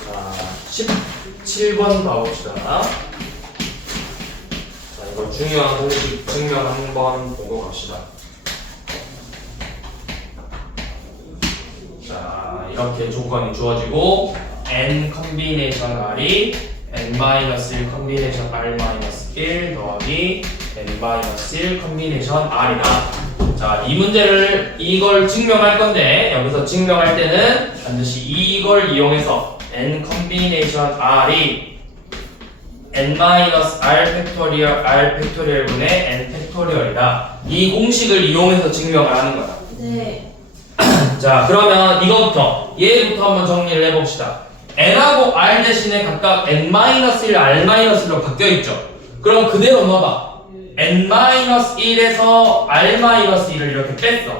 자, 17번 봐봅시다. 자, 이거 중요한 공식 증명 한번 보고 갑시다. 이렇게 조건이 주어지고 n 컨비네이션 r이 n-1 컨비네이션 r-1 더하기 n-1 컨비네이션 r이다. 자, 이 문제를 이걸 증명할 건데 여기서 증명할 때는 반드시 이걸 이용해서 n 컨비네이션 r이 n-r 팩토리얼 r 팩토리얼분의 n 팩토리얼이다. 이 공식을 이용해서 증명을 하는 거다. 네. 자, 그러면 이거부터 얘부터 한번 정리를 해봅시다. n하고 r 대신에 각각 n-1, r-1로 바뀌어있죠. 그럼 그대로 넣어봐. n-1에서 r-1을 이렇게 뺐어.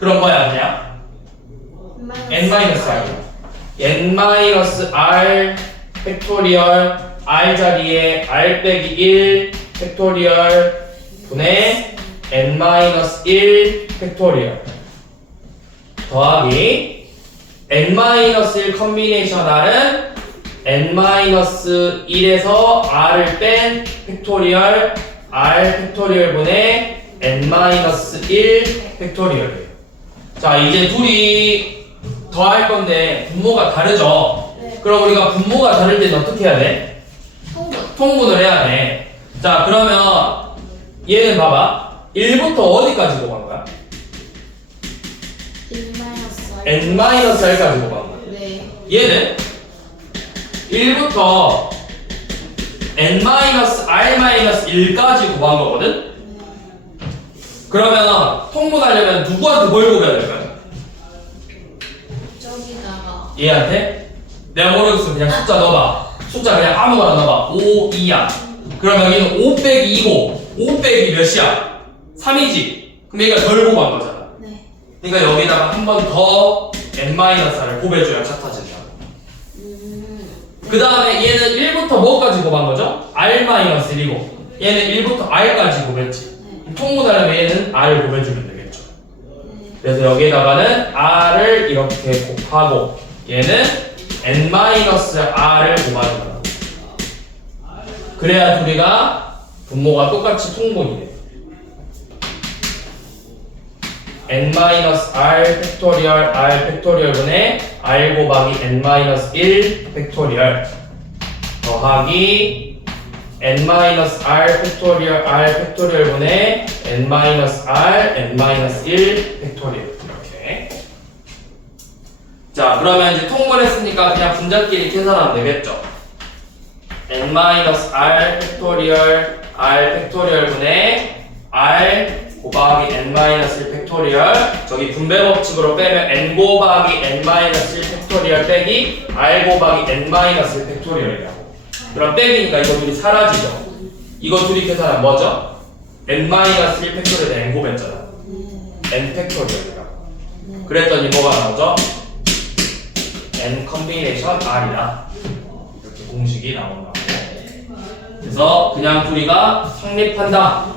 그럼 뭐야 그냥? n-r n-r 팩토리얼 r 자리에 r 빼기 1 팩토리얼 분의 n-1 팩토리얼 더하기 n-1 컨비네이션 r은 n-1에서 r을 뺀 팩토리얼 r 팩토리얼 분의 n-1 팩토리얼이에요. 자, 이제 둘이 더할 건데 분모가 다르죠? 네. 그럼 우리가 분모가 다를 때는 어떻게 해야 돼? 통분을 해야 돼. 자, 그러면 얘는 봐봐. 1부터 어디까지 곱한 거야? n-r까지 곱한 거야. 네. 얘는 1부터 n-r-1까지 곱한 거거든? 그러면 통분하려면 누구한테 뭘 곱해야 될까요? 저기다가 얘한테? 내가 모르겠으면 그냥 숫자 넣어봐. 숫자 그냥 아무거나 넣어봐. 5, 2야. 그럼 여기는 5 빼기 2고 5 빼기 몇이야? 3이지? 그럼 얘가 덜 곱한 거잖아. 네. 그러니까 여기다가 한 번 더 n-r을 곱해줘야 같아진다. 그 다음에 얘는 1부터 뭐까지 곱한 거죠? r-1이고 얘는 1부터 r까지 곱했지. 통분하려면 얘는 r을 곱해주면 되겠죠. 그래서 여기에다가는 r을 이렇게 곱하고 얘는 n-r을 곱하는 거야. 그래야 둘이가 분모가 똑같이 통분이 돼. n-r 팩토리얼 r 팩토리얼분의 r 곱하기 n-1 팩토리얼 더하기 n-r 팩토리얼 r 팩토리얼분의 n-r n-1 팩토리얼 이렇게. 자, 그러면 이제 통분했으니까 그냥 분자끼리 계산하면 되겠죠. n-r 팩토리얼 r 팩토리얼분의 r 곱하기 n-1 팩토리얼 저기 분배 법칙으로 빼면 n 곱하기 n-1 팩토리얼 빼기 r 곱하기 n-1 팩토리얼이라고. 그럼 빼기니까 이거 둘이 사라지죠. 이거 둘이 계산하면 뭐죠? n-1 팩토리얼 n 곱했잖아. n 팩토리얼이라고. 그랬더니 뭐가 나오죠? n 컨비네이션 r이다. 이렇게 공식이 나온다고. 그래서 그냥 둘이가 성립한다.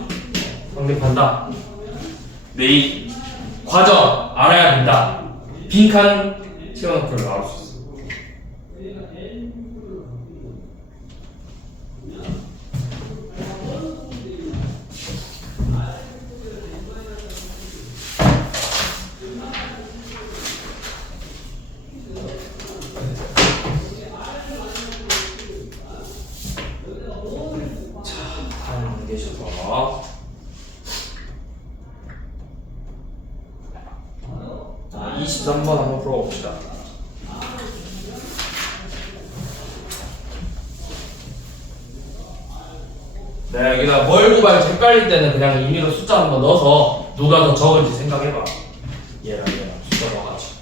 네, 이 과정 알아야 된다. 빈칸 채워놓고 나올 수 있어. 자, 다음 계셔서 23번 한번 풀어봅시다. 네, 여기다 뭘 곱할지 헷갈릴 때는 그냥 임의로 숫자 한번 넣어서 누가 더 적은지 생각해봐. 얘랑 숫자 넣어가지고.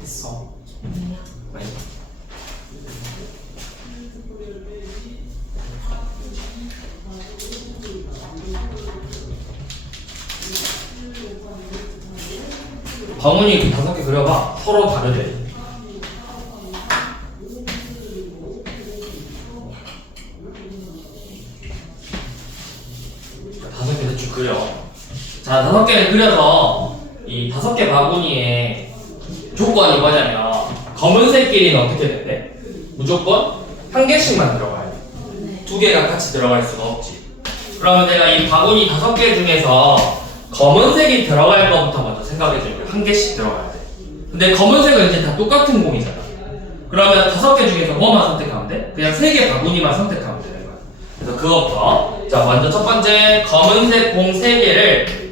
했어. 아니야. 네. 방문이 5개 그려봐. 서로 다르대. 자, 5개 대충 그려. 자, 5개를 그려서 이 5개 바구니에 조건이 뭐냐면 검은색끼리는 어떻게 된대? 무조건 한 개씩만 들어가야 돼. 네. 2개가 같이 들어갈 수가 없지. 그러면 내가 이 바구니 5개 중에서 검은색이 들어갈 것부터 먼저 생각해줄게. 한 개씩 들어가야 돼. 근데 검은색은 이제 다 똑같은 공이잖아. 그러면 5개 중에서 뭐만 선택하면 돼? 그냥 3개 바구니만 선택하면 되는 거야. 그래서 그것부터. 자, 먼저 첫 번째 검은색 공 3개를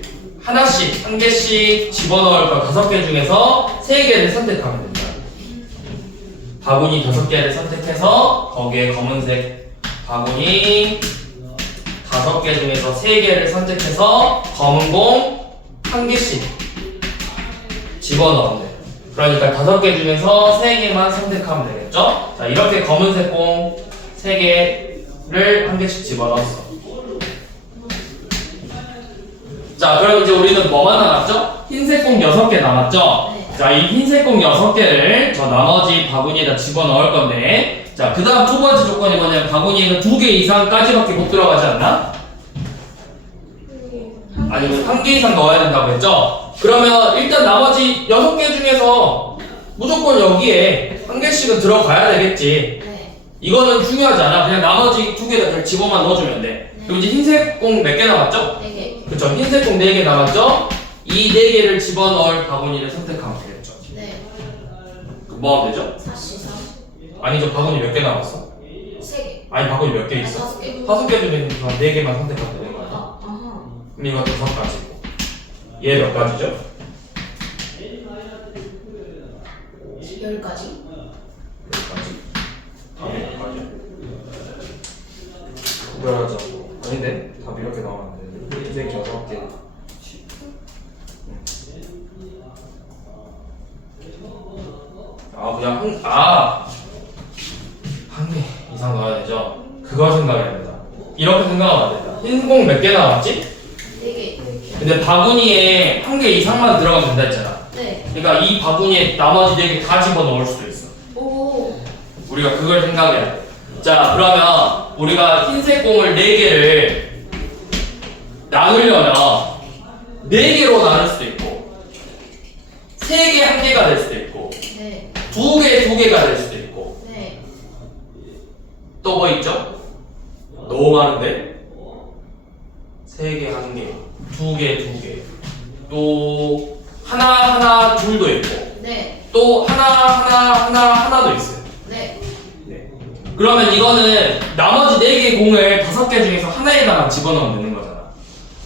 하나씩, 한 개씩 집어넣을 거 5개 중에서 3개를 선택하면 된다. 바구니 5개를 선택해서 거기에 검은색 바구니 5개 중에서 3개를 선택해서 검은 공 1개씩 집어넣으면 돼요. 그러니까 5개 중에서 3개만 선택하면 되겠죠? 자, 이렇게 검은색 공 3개를 1개씩 집어넣었어. 자, 그럼 이제 우리는 뭐만 남았죠? 흰색 공 6개 남았죠? 네. 자, 이 흰색 공 6개를 저 나머지 바구니에다 집어넣을 건데, 자, 그 다음 2번째 조건이 뭐냐면 바구니에는 2개 이상까지밖에 못 들어가지 않나? 아니면 1개 이상 넣어야 된다고 했죠? 그러면 일단 나머지 6개 중에서 무조건 여기에 1개씩은 들어가야 되겠지. 네. 이거는 중요하지 않아. 그냥 나머지 2개 다 그냥 집어만 넣어주면 돼. 그럼 이제 흰색 공 몇 개 남았죠? 4개. 그쵸, 흰색 공 4개 남았죠? 이 4개를 집어넣을 바구니를 선택하면 되겠죠. 네. 뭐 하면 되죠? 44. 아니죠, 바구니 몇 개 남았어? 3개. 아니, 바구니 몇 개 있어? 5개. 5개 중에 4개만 선택하면 되는 거야. 아하. 그럼 이거 5가지고. 얘 몇 가지죠? 10가지. 몇 가지? 답이 몇 가지? 구별하자고. 아닌데? 답이 이렇게 나오면 안 되는데. 흰색 6개. 아, 그냥 한 개 이상 넣어야 되죠? 그걸 생각해야 된다. 이렇게 생각하면 안 된다. 흰 공 몇 개 나왔지? 4개. 근데 바구니에 1개 이상만 들어가면 된다 했잖아. 네. 그러니까 이 바구니에 나머지 4개 다 집어넣을 수도 있어. 오. 우리가 그걸 생각해야 돼. 자, 그러면 우리가 흰색 공을 4개를 나누려면 4개로 나눌 수도 있고 3개 1개가 될 수도 있고 네. 2개 2개가 될 수도 있고 네. 또 뭐 있죠? 너무 많은데? 3개 1개 2개 2개 또 하나 둘도 있고 네. 또 하나도 있어요. 네. 네. 그러면 이거는 나머지 4개 공을 5개 중에서 하나에다가 집어넣으면 되는 거잖아.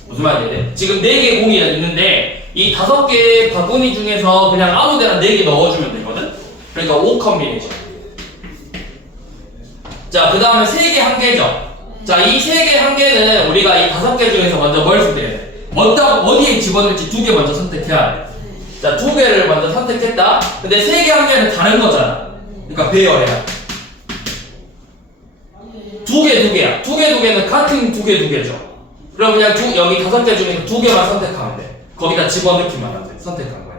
무슨 말이지? 지금 4개 공이 있는데 이 5개 바구니 중에서 그냥 아무 데나 4개 넣어주면 되거든? 그러니까 5 컴비네이션. 자, 그 다음에 3개 1개죠? 자, 이 3개 1개는 우리가 이 5개 중에서 먼저 뭘 선택해야 돼? 어디에 집어넣을지 2개 먼저 선택해야 돼. 자, 2개를 먼저 선택했다? 근데 3개 1개는 다른 거잖아. 그러니까 배열해야 돼. 2개 2개야. 2개 2개는 같은 2개 2개죠. 그럼 그냥 여기 5개 중에 2개만 선택하면 돼. 거기다 집어넣기만 하면 돼. 선택한 거야.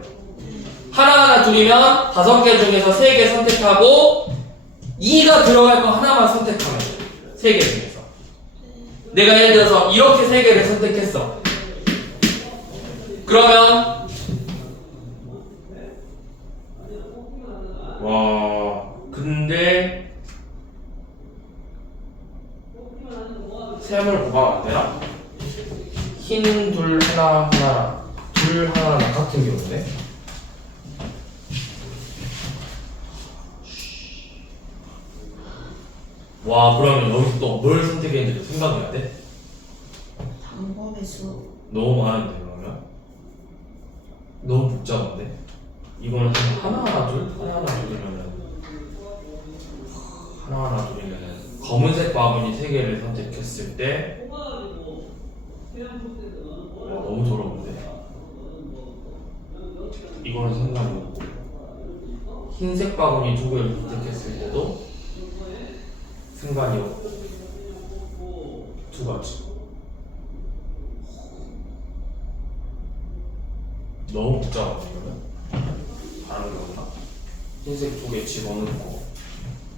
하나 둘이면 5개 중에서 3개 선택하고 2가 들어갈 거 하나만 선택하면 돼. 3개 중에서. 내가 예를 들어서 이렇게 3개를 선택했어. 그러면 와, 근데 셈을 뽑아면 안 되나? 흰 둘 하나 둘 하나랑 같은 경우인데? 와, 그러면 여기서 또 뭘 선택했는지 생각해야 돼? 방법의 수. 너무 많은데 그러면? 너무 복잡한데? 이거는 하나하나 둘이면은 하나하나 둘이면은 검은색 바구니 3개를 선택했을 때 너무 더러운데? 이거는 상관이 없고 흰색 바구니 2개를 선택했을 때도 상관이 없고 두 가지 너무 복잡한데 이거는? 다른 게 없나? 흰색 2개 집어넣고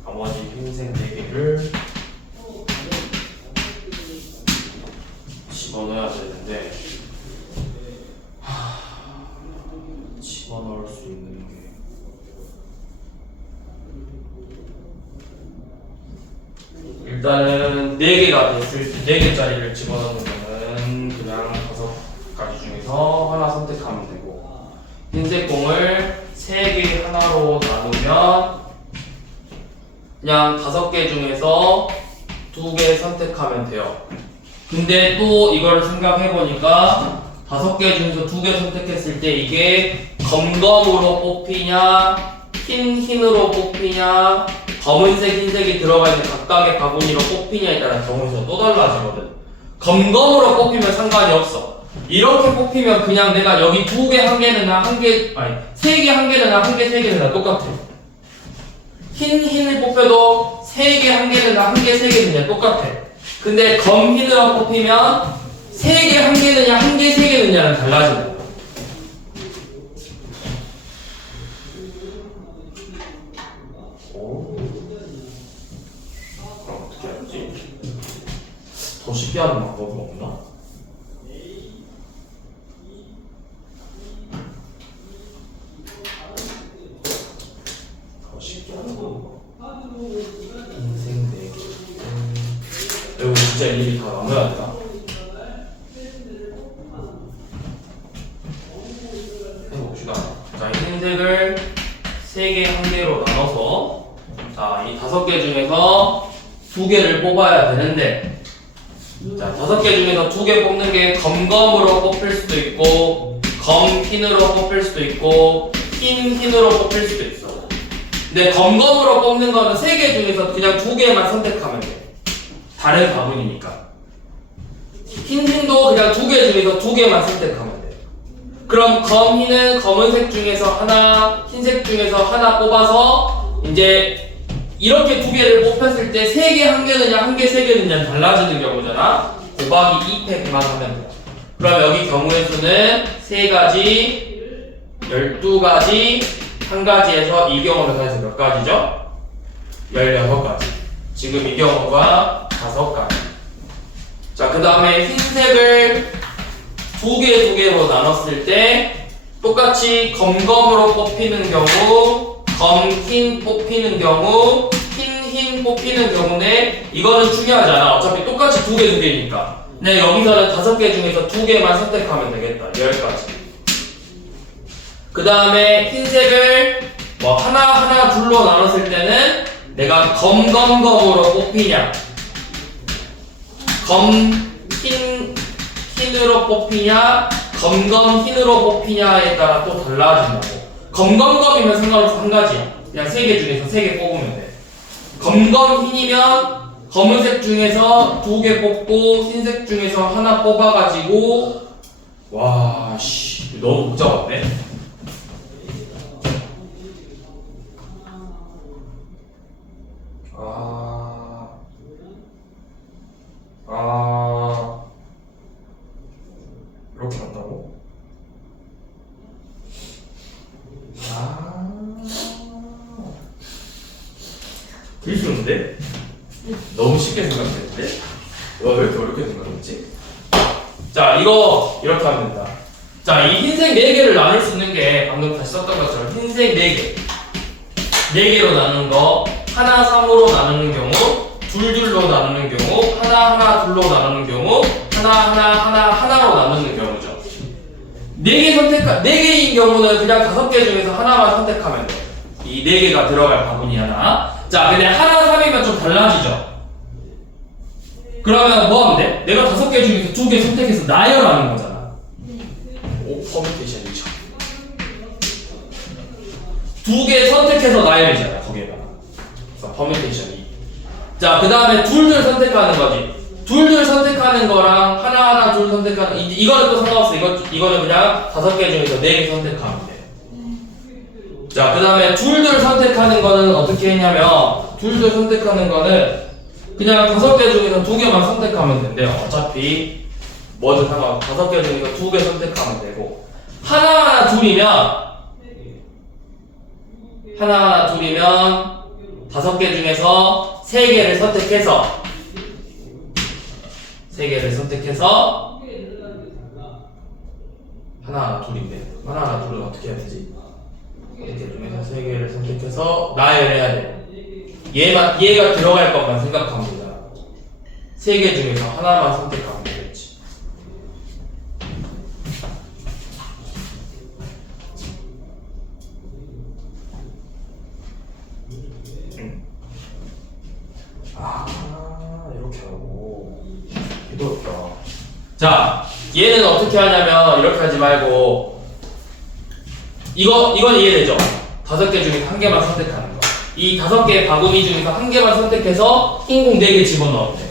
나머지 흰색 4개를 집어넣어야 되는데 집어넣을 수 있는 게 일단은 4개가 됐을 때 4개짜리를 집어넣는 거는 그냥 5가지 중에서 하나 선택하면 되고 흰색 공을 3개 하나로 나누면 그냥 5개 중에서 2개 선택하면 돼요. 근데 또 이걸 생각해보니까 5개 중에서 2개 선택했을 때 이게 검검으로 뽑히냐 흰으로 뽑히냐 검은색 흰색이 들어가 있는 각각의 바구니로 뽑히냐에 따라 경우에서 또 달라지거든. 검검으로 뽑히면 상관이 없어. 이렇게 뽑히면 그냥 내가 여기 2개 한 개는 한 개, 아니 3개 한 개는 한 개, 3개는 다 똑같아. 흰을 뽑혀도 3개 한 개는 한 개, 3개는 그냥 똑같아. 근데 검흰으로 뽑히면 3개 한 개는 한 개, 3개는 달라진다. 그럼 어떻게 하지? 더 쉽게 하는 방법이 없나? 더 쉽게 하는 방법. 인생 4개. 이거 진짜 일일이 다 나눠야 되나? 해봅시다. 자, 흰색을 3개 한 개로 나눠서 자, 이 5개 중에서 2개를 뽑아야 되는데 자, 5개 중에서 2개 뽑는 게 검검으로 뽑힐 수도 있고 검흰으로 뽑힐 수도 있고 흰으로 뽑힐 수도 있어. 근데 검검으로 뽑는 거는 3개 중에서 그냥 2개만 선택하면 돼. 다른 바구니니까. 흰도 그냥 2개 중에서 2개만 선택하면 돼. 그럼 검흰은 검은색 중에서 하나, 흰색 중에서 하나 뽑아서 이제 이렇게 2개를 뽑혔을 때 3개 한 개는 한 개, 3개는 달라지는 경우잖아. 곱하기 2팩만 하면 돼. 그럼 여기 경우의 수는 3가지, 12가지, 1가지에서 이 경우는 해서 몇 가지죠? 16가지. 지금 이 경우가 5가지. 자, 그 다음에 흰색을 2개로 나눴을 때 똑같이 검검으로 뽑히는 경우 검흰 뽑히는 경우 흰 뽑히는 경우인데 이거는 중요하지 않아. 어차피 똑같이 2개니까 근데 여기서는 5개 중에서 2개만 선택하면 되겠다. 10가지. 그 다음에 흰색을 뭐 하나 둘로 나눴을 때는 내가 검으로 뽑히냐 흰으로 뽑히냐 흰으로 뽑히냐에 따라 또 달라진다고. 검이면 상관없어. 1가지야. 그냥 3개 중에서 3개 뽑으면 돼. 흰이면 검은색 중에서 2개 뽑고 흰색 중에서 하나 뽑아가지고 와 씨 너무 복잡한데? 이렇게 한다고? 되게 쉬운데? 너무 쉽게 생각했는데? 왜 이렇게 어렵게 생각했지? 자, 이거 이렇게 하면 된다. 자, 이 흰색 4개를 나눌 수 있는 게 방금 다시 썼던 것처럼 흰색 4개 4개로 나누는 거 하나 3으로 나누는 경우 둘로 나누는 경우 하나 둘로 나누는 경우 하나로 나누는 경우죠. 4개인 경우는 그냥 5개 중에서 하나만 선택하면 돼. 이 4개가 들어갈 바구니 하나. 자, 근데 하나 3이면 좀 달라지죠. 그러면 뭐 하면 돼? 내가 5개 중에서 2개 선택해서 나열하는 거잖아. 오, 퍼뮤테이션이죠. 2개 선택해서 나열이잖아, 거기에다. 그래서 퍼뮤테이션이. 자, 그 다음에 둘 선택하는 거지. 둘 선택하는 거랑 하나 둘 선택하는 이거는 또 상관없어. 이거는 그냥 5개 중에서 4개 선택하면 돼. 자, 그 다음에 둘 선택하는 거는 어떻게 했냐면 둘 선택하는 거는 그냥 5개 중에서 2개만 선택하면 된대요. 어차피 뭐든 상관없어. 5개 중에서 2개 선택하면 되고 하나 둘이면 5개 중에서 3개를 선택해서 하나 둘인데 하나 둘은 어떻게 해야 되지? 이렇게 중에서 3개를 선택해서 나열해야 돼. 얘가 들어갈 것만 생각하면 되잖아. 3개 중에서 하나만 선택하면 되겠지. 이렇게 하고 이렇게. 자, 얘는 어떻게 하냐면 이렇게 하지 말고 이건 이해되죠? 5개 중에 1개만 선택하는 거. 이 5개의 바구니 중에서 1개만 선택해서 흰 공 4개 집어넣으면 돼.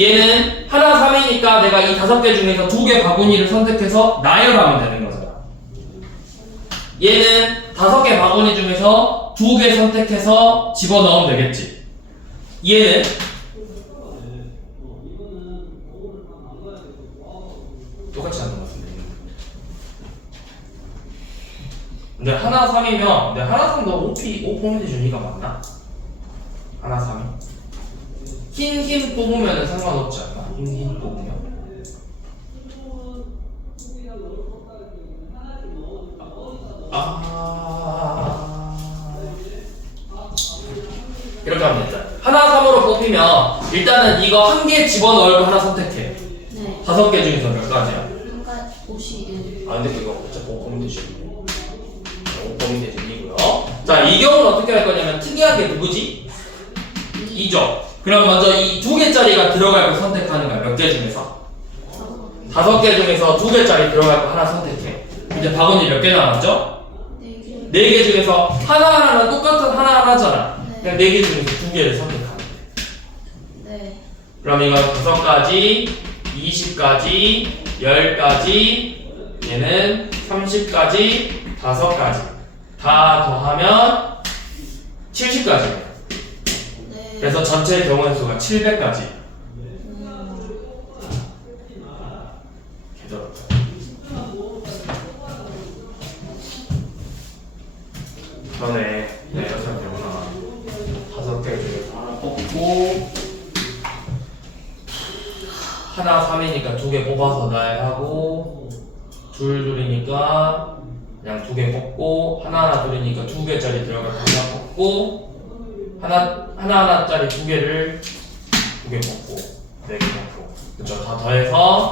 얘는 하나 3이니까 내가 이 5개 중에서 2개 바구니를 선택해서 나열하면 되는 거잖아. 얘는 5개 바구니 중에서 2개 선택해서 집어넣으면 되겠지. 얘는 똑같이 하는 것 같은데. 근데 하나 3이면 근데 하나 3도 5포인트주니까 맞나? 하나 3이? 흰 뽑으면 상관없지 않나? 흰 뽑으면 이렇게 하면 되죠. 하나 3으로 뽑히면 일단은 이거 1개 집어넣을 거 하나 선택해. 네. 5개 중에서 몇 가지야? 한가 51. 근데 그거 어차피 5포인트주니까 5포인트주니고요. 자, 이 경우는 어떻게 할 거냐면 특이한 게 누구지? 2죠. 그럼 먼저 이 2개짜리가 들어갈 거 선택하는 거야. 몇 개 중에서? 5개 중에서 2개짜리 들어갈 거 하나 선택해. 이제 바구니 몇 개 남았죠? 4개 중에서 하나하나는 똑같은 하나하나잖아. 그냥 4개 중에서 2개를 선택하면 돼. 네. 그럼 이건 5가지, 20가지, 10가지, 얘는 30가지, 5가지. 다 더하면 70가지. 네. 그래서 전체 경우의 수가 700가지. 개더럽다. 전에 이렇게 하면 되구나. 5개 중에서 하나 뽑고 하나 3이니까 2개 뽑아서 나열하고 둘이니까 그냥 2개 뽑고 하나 둘이니까 2개짜리 들어갈 거 하나 뽑고 하나짜리 2개를 2개 뽑고 4개 뽑고 그쵸. 다 더해서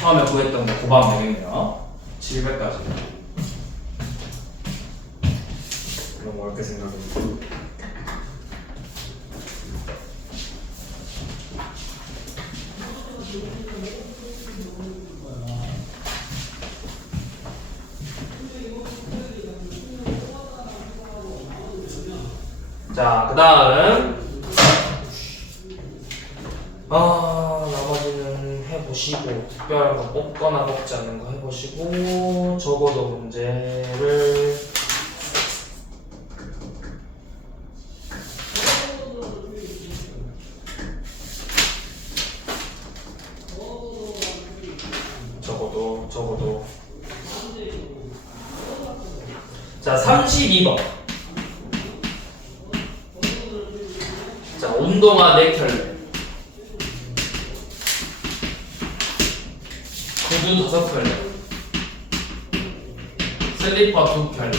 처음에 구했던 거 곱하면 되겠네요. 700까지. 너무 어렵게 생각했는데. 자, 그 다음 나머지는 해보시고 특별한 거 뽑거나 뽑지 않는 거 해보시고 적어도 문제를 적어도 자 32번 자 운동화 4켤레 구두 5켤레 슬리퍼 2켤레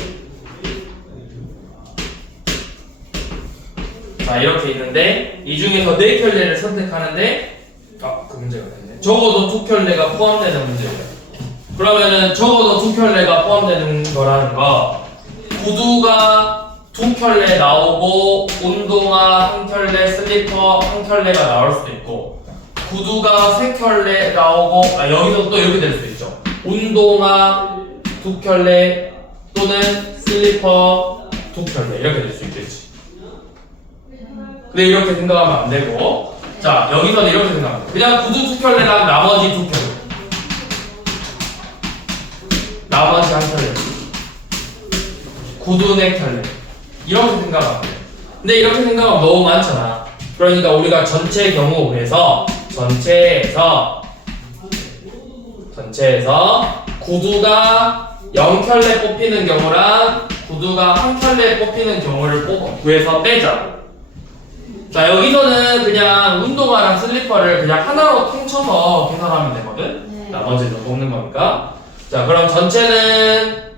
자 이렇게 있는데 이 중에서 4켤레를 선택하는데 그 문제가 됐네. 적어도 2켤레가 포함되는 문제예요. 그러면은 적어도 2켤레가 포함되는 거라는 거 구두가 2켤레 나오고 운동화 1켤레 슬리퍼 1켤레가 나올 수도 있고 구두가 3켤레 나오고 여기서 또 이렇게 될 수도 있죠. 운동화 2켤레 또는 슬리퍼 2켤레 이렇게 될 수 있겠지. 근데 이렇게 생각하면 안 되고 자 여기서는 이렇게 생각하면 돼. 그냥 구두 2켤레랑 나머지 2켤레 나머지 1켤레 구두 4켤레 이렇게 생각하면 돼. 근데 이렇게 생각하면 너무 많잖아. 그러니까 우리가 전체 경우에서 전체에서 구두가 0켤레 뽑히는 경우랑 구두가 1켤레 뽑히는 경우를 구해서 빼자. 자 여기서는 그냥 운동화랑 슬리퍼를 그냥 하나로 통쳐서 계산하면 되거든. 네. 나머지는 뽑는 거니까. 자 그럼 전체는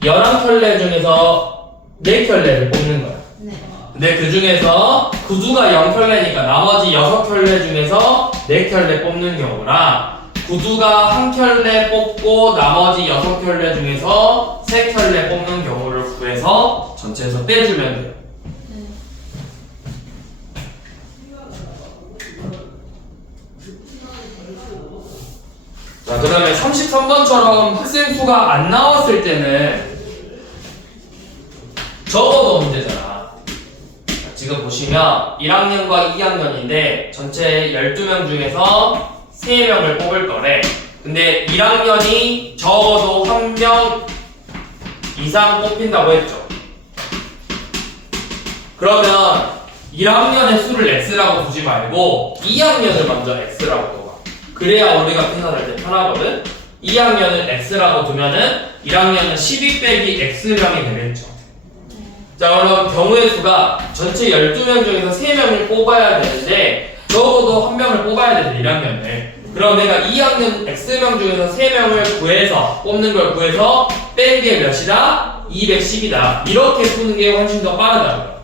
11켤레 중에서 4켤레를 뽑는 거야. 네. 근데 그 중에서 구두가 0켤레니까 나머지 6켤레 중에서 4켤레 뽑는 경우랑 구두가 1켤레 뽑고 나머지 6켤레 중에서 3켤레 뽑는 경우를 구해서 전체에서 빼주면 돼요. 네. 자, 그 다음에 33번처럼 학생 수가 안 나왔을 때는 적어도 문제잖아. 지금 보시면 1학년과 2학년인데 전체 12명 중에서 3명을 뽑을 거래. 근데 1학년이 적어도 1명 이상 뽑힌다고 했죠. 그러면 1학년의 수를 x라고 두지 말고 2학년을 먼저 x라고 둬봐. 그래야 우리가 계산할 때 편하거든. 2학년을 x라고 두면은 1학년은 12 빼기 x명이 되겠죠. 자 그럼 경우의 수가 전체 12명 중에서 3명을 뽑아야 되는데 적어도 1명을 뽑아야 되는 1학년을. 그럼 내가 2학년 x명 중에서 3명을 구해서 뽑는 걸 구해서 뺀 게 몇이다? 210이다. 이렇게 푸는 게 훨씬 더 빠르다.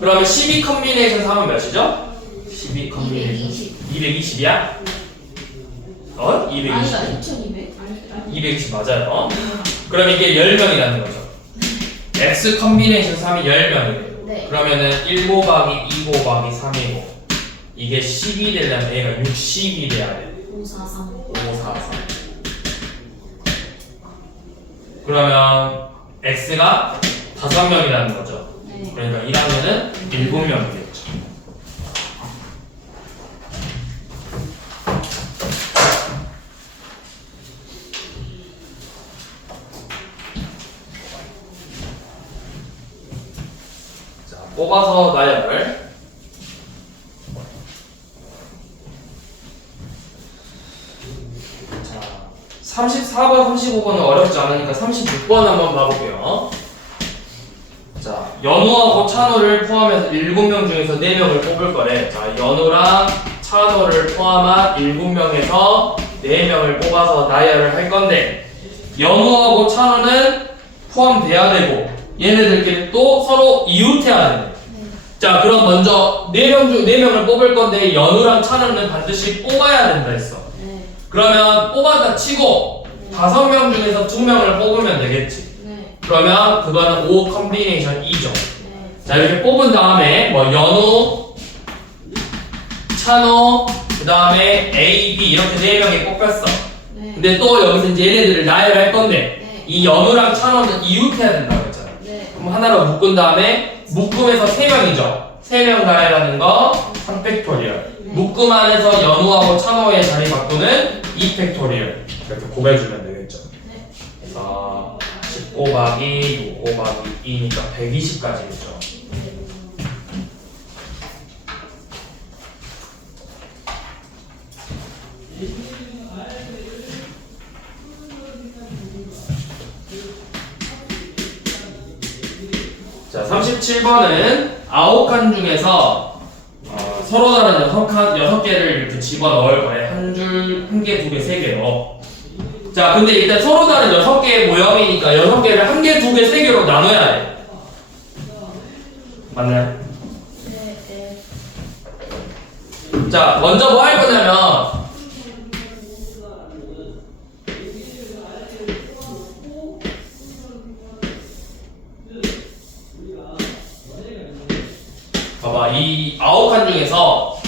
그러면 12 컨비네이션 하면 몇이죠? 12 컨비네이션 220이야? 어? 220? 아니다 2200. 220 맞아요. 그럼 이게 10명이라는 거죠. X 컨비네이션 3이 10명이래요. 네. 그러면은 1 곱하기 2 곱하기 3이고 이게 10이 되려면 얘가 60이 돼야 돼. 543. 543. 그러면 X가 5명이라는 거죠. 네. 그러니까 1학년은 7명이겠죠. 뽑아서 나열을. 자, 34번, 35번은 어렵지 않으니까 36번 한번 봐볼게요. 자, 연우하고 찬호를 포함해서 7명 중에서 4명을 뽑을 거래. 자, 연우랑 찬호를 포함한 7명에서 4명을 뽑아서 나열을 할 건데, 연우하고 찬호는 포함돼야 되고, 얘네들끼리 또 서로 이웃해야 돼. 자, 그럼 먼저 4명을 뽑을 건데 연우랑 찬우는 반드시 뽑아야 된다 했어. 네. 그러면 뽑았다 치고 5명 중에서 2명을 뽑으면 되겠지. 네. 그러면 그거는 5 컨비네이션 2죠. 네. 자, 이렇게 뽑은 다음에 뭐 연우, 찬우, 그 다음에 A, B 이렇게 4명이 뽑혔어. 네. 근데 또 여기서 이제 얘네들을 나열할 건데 네. 이 연우랑 찬우는 이웃해야 된다고 했잖아. 네. 그럼 하나로 묶은 다음에 묶음에서 3명이죠. 3명 나열하는 거 3팩토리얼. 묶음 안에서 연우하고 찬호의 자리 바꾸는 2팩토리얼. 이렇게 곱해주면 되겠죠. 네. 그래서 10 곱하기 6 곱하기 2니까 120까지겠죠. 자, 37번은 9칸 중에서 서로 다른 6개를 이렇게 집어넣을 거예요. 한 줄, 한 개, 두 개, 세 개로. 자, 근데 일단 서로 다른 6개의 모형이니까 6개를 한 개, 두 개, 세 개로 나눠야 돼. 맞나요? 네. 네. 자, 먼저 뭐 할 거냐면 봐봐, 이 9칸 중에서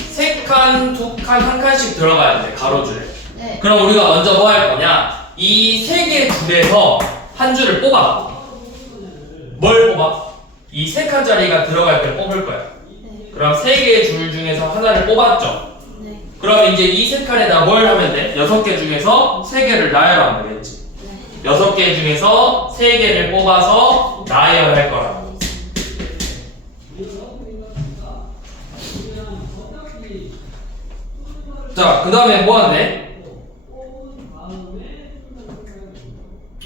두 칸, 한 칸씩 들어가야 돼, 가로줄에. 네. 그럼 우리가 먼저 뭐 할 거냐? 이 세 개의 줄에서 한 줄을 뽑아. 뭘 뽑아? 이 세 칸짜리가 들어갈 때 뽑을 거야. 네. 그럼 세 개의 줄 중에서 하나를 뽑았죠. 네. 그럼 이제 이 세 칸에다 뭘 하면 돼? 6개 중에서 3개를 나열하면 되겠지. 네. 6개 중에서 3개를 뽑아서 나열할 거라. 자, 그 다음에 뭐 한대?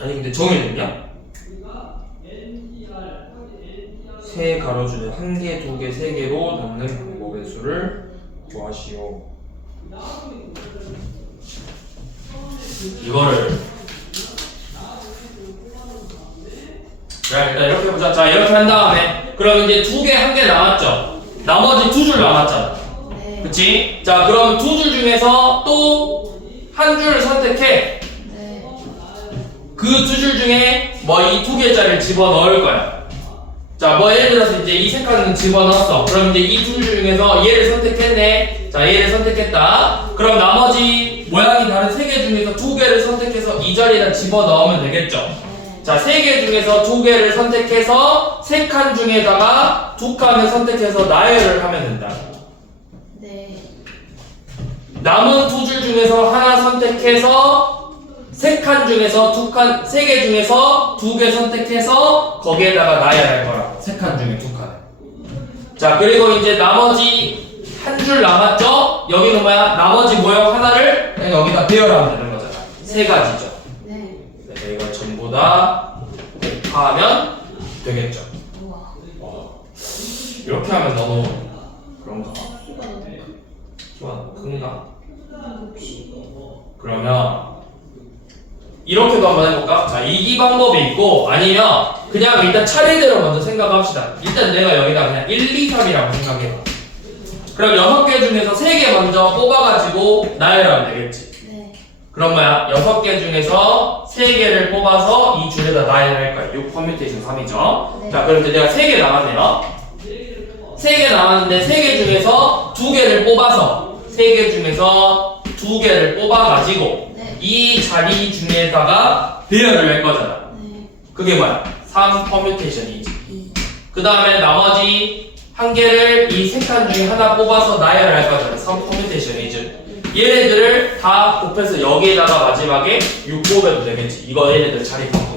아니 근데 정해졌냐? 세 가로줄에 1개, 2개, 3개로 넣는 방법의 수를 구하시오. 이거를 자 일단 이렇게 보자. 자 이렇게 한 다음에 그럼 이제 2개, 1개 남았죠? 나머지 2줄 남았잖아. 네. 그치? 자 그럼 2줄 중에서 또 한 줄을 선택해. 네. 그 2줄 중에 뭐 이 2개짜리를 집어넣을 거야. 자 뭐 예를 들어서 이제 이 색깔은 집어넣었어. 그럼 이제 이 2줄 중에서 얘를 선택했네. 자 얘를 선택했다. 그럼 나머지 모양이 다른 3개 중에서 2개를 선택해서 이 자리에다 집어넣으면 되겠죠. 자 3개 중에서 2개를 선택해서 3칸 중에다가 2칸을 선택해서 나열을 하면 된다. 네. 남은 2줄 중에서 하나 선택해서 3칸 중에서 2칸, 3개 중에서 2개 선택해서 거기에다가 나열할 거라. 3칸 중에 2칸. 자 그리고 이제 나머지 한 줄 남았죠? 여기는 뭐야? 나머지 모형 하나를 그냥 여기다 배열하면 되는 거잖아. 3가지죠. 네. 그래서 이걸 전부 다 곱하면 되겠죠. 우와. 이렇게 하면 너무 그런가? 수가 너무 키가 큰가? 혹시. 그러면 이렇게도 한번 해볼까? 자, 이 방법이 있고 아니면 그냥 일단 차례대로 먼저 생각합시다. 일단 내가 여기다 그냥 1, 2, 3이라고 생각해봐. 그럼 6개 중에서 3개 먼저 뽑아가지고 나열하면 되겠지. 네. 그럼 뭐야? 6개 중에서 3개를 뽑아서 이 줄에다 나열할 거야. 6 퍼뮤테이션 3이죠. 네. 자, 그럼 이제 내가 3개 남았네요. 3개 남았는데 3개 중에서 2개를 뽑아서 3개 중에서 2개를 뽑아가지고 네. 이 자리 중에다가 배열을 할 거잖아. 네. 그게 뭐야? 3 퍼뮤테이션이지. 2. 그 다음에 나머지 한 개를 이 3칸 중에 하나 뽑아서 나열을 할 거잖아. 3 퍼뮤테이션이지. 얘네들을 다 곱해서 여기에다가 마지막에 6 곱해도 되겠지. 이거 얘네들 자리 바꾸고.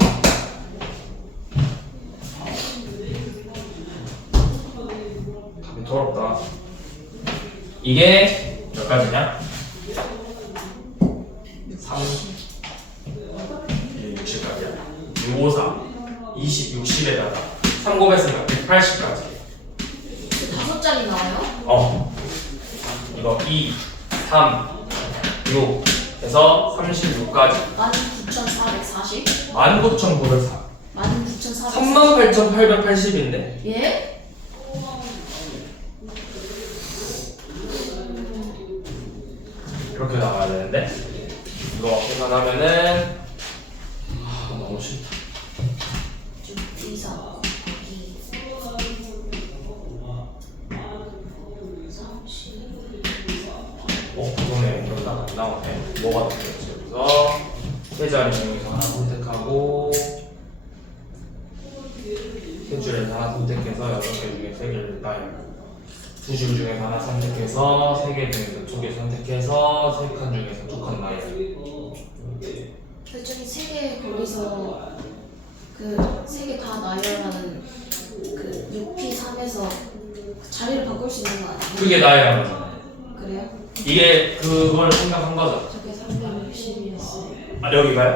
답이 더럽다. 이게 몇 가지냐? 3 이게 60까지야. 6, 5, 4 20, 60에다가 3 곱했으니까 180까지. 5짜리 나와요? 이거 2, 3, 6 해서 36까지 19,440? 19,904 19,440. 38,880인데 예? 이렇게 나와야 되는데 이거 계산하면은 너무 싫다. 6, 2, 4, 2. 30. 이번에 이런 안 나오네. 뭐가 되겠지? 그래서 세 자리 중에서 하나 선택하고 세 줄에서 하나 선택해서 6개 중에 3개를 나열. 2줄 중에서 하나 선택해서 3개 중에서 2개 선택해서 3칸 중에서 2칸 나열. 그 저기 3개 거기서 그 3개 다 나열하는 그 6P 3에서 자리를 바꿀 수 있는 거 아니에요? 그게 나열한 거잖아. 그래요? 이게 그걸 생각한 거죠. 저게 360이었어요. 아 여기가요?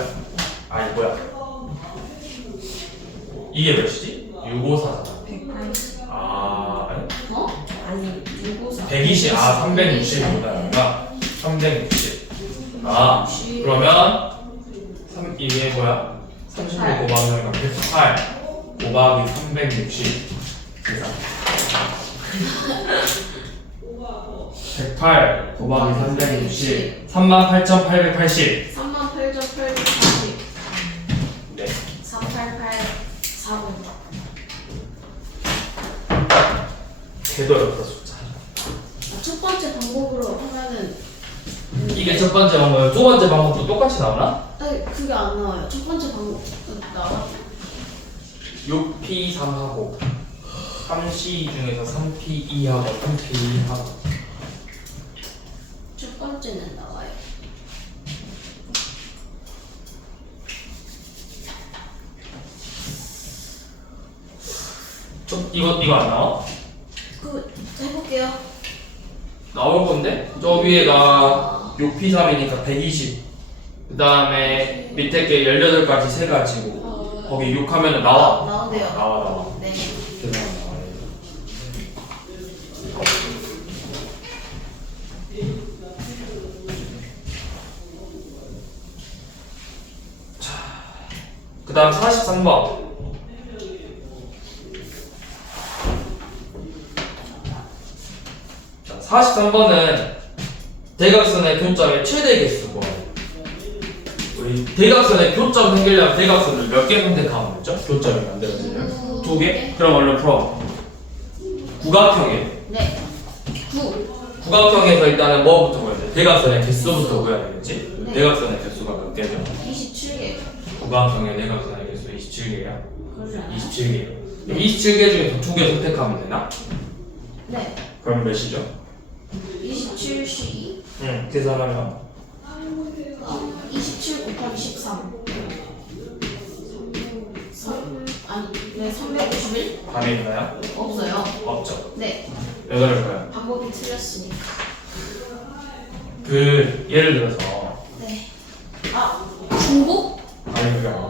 아니 뭐야? 이게 몇이지? 654잖아. 180. 아 아니? 어? 아니 654. 120. 아 360보다가 360. 아 그러면 3 이게 뭐야? 36 곱하기 108 곱하기 360 계산. 108 곱하기 360 38,880. 38,840. 네. 388 4분. 개도 없다 숫자. 첫 번째 방법으로 이게 첫 번째 방법이고 두 번째 방법도 똑같이 나오나? 아니 그게 안 나와요. 첫 번째 방법 나와. 6P3하고 3C 중에서 3P2하고 3P1하고 첫 번째는 나와요. 이거 안 나와? 그 해볼게요. 나올 건데? 저 위에가 6P3이니까 120. 그 다음에 밑에 게 18가지 세 가지고 거기 6 하면은 나와. 나온대요. 나와. 네. 계산 나와. 자, 그 다음 43번. 자, 43번은 대각선의 교점의 최대 개수 구하래요. 우리 대각선의 교점 생기려면 대각선을 몇 개 선택하면 되죠? 교점이 만들어지면 2개? 그럼 얼른 풀어. 구각형에 네. 9. 구각형에서 일단은 뭐부터 구해야 돼? 대각선의 개수부터 구해야 되겠지? 네. 대각선의 개수가 몇 개죠? 27개. 구각형의 대각선의 개수 27개야? 그러지 않아요? 27개. 그럼 27개 중에서 2개 선택하면 되나? 네. 그럼 몇이죠? 27C. 응. 계산하면 27 곱하기 13. 351? 답이 있나요? 없어요. 없죠. 네. 왜 그럴까요? 방법이 틀렸으니까. 그 예를 들어서 네. 중복? 아니 그게 아니라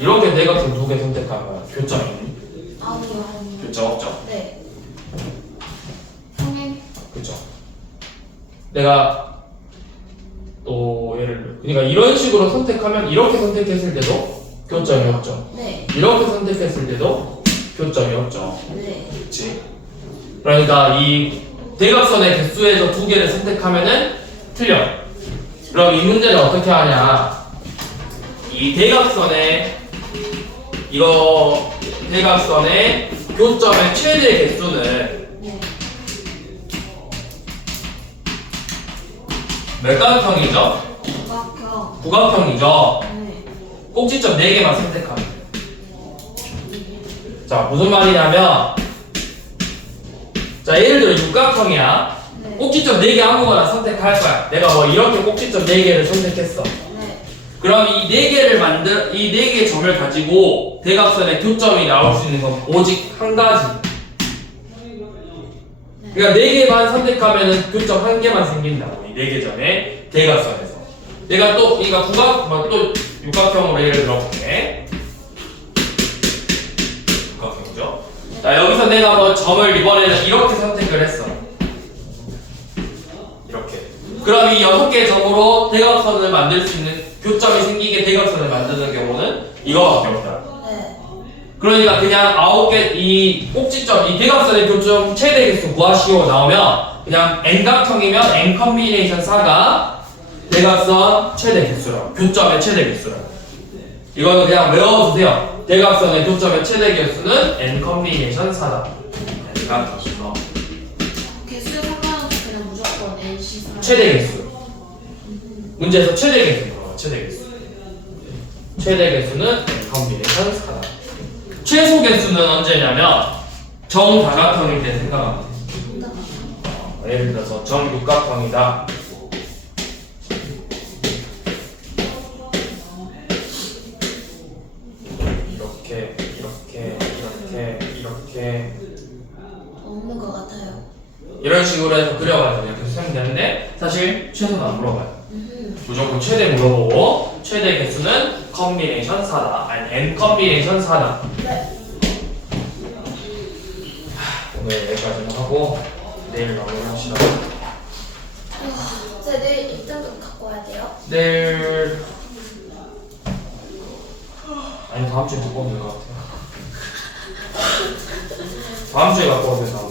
이렇게 대각선 2개 선택하면 교점이 아니요. 교점 없죠? 네. 평행. 그쵸? 내가 또 예를 들어 그러니까 이런 식으로 선택하면 이렇게 선택했을 때도 교점이 없죠. 네. 이렇게 선택했을 때도 교점이 없죠. 네. 그치? 그러니까 이 대각선의 개수에서 2개를 선택하면은 틀려. 그럼 이 문제는 어떻게 하냐? 이 대각선의 대각선의 교점의 최대 개수는 네. 몇각형이죠? 구각형. 구각형이죠. 네. 꼭지점 4개만 선택하면 돼. 자, 무슨 말이냐면 자, 예를 들어 육각형이야. 네. 꼭지점 4개 아무거나 선택할 거야. 내가 뭐 이렇게 꼭지점 4개를 선택했어. 네. 그럼 이 4개의 점을 가지고 대각선의 교점이 나올 수 있는 건 오직 한 가지. 그러니까 4개만 선택하면은 교점 1개만 생긴다고. 이 4개 점의 대각선에서. 내가 또 또 육각형으로 예를 들어볼게. 육각형이죠. 자, 여기서 내가 뭐 점을 이번에는 이렇게 선택을 했어. 이렇게. 그럼 이 6개의 점으로 대각선을 만들 수 있는 교점이 생기게 대각선을 만드는 경우는 이거밖에 없다. 네. 그러니까 그냥 9개 이 꼭지점 이 대각선의 교점 최대 개수 구하시오 나오면 그냥 n각형이면 n 컨비네이션 4가 대각선 최대 개수라고. 교점의 최대 개수라고. 이거는 그냥 외워두세요. 대각선의 교점의 최대 개수는 n 컨비네이션 4다. n각형. 개수에 상관없이 그냥 무조건 NC. 최대 개수. 문제에서 최대 개수 나와. 최대 개수. 최대 개수는 n 컨비네이션 4다. 최소 개수는 언제냐면 정다각형일 때 생각하면 돼. 예를 들어서 정육각형이다. 이렇게 없는 것 같아요. 이런 식으로 해서 그려가지고 이렇게 쓰면 되는데 사실 최소는 안 물어봐요. 무조건 최대 물어보고 최대 개수는 컨비네이션 4다. 아니 n 컨비네이션 4다. 네. 오늘 여기까지만 하고 내일 마무리합시다. 제 내일 1등급 갖고 와야 돼요? 내일 아니 다음 주에 갖고 오면 될 것 같아요. 다음 주에 갖고 오세요.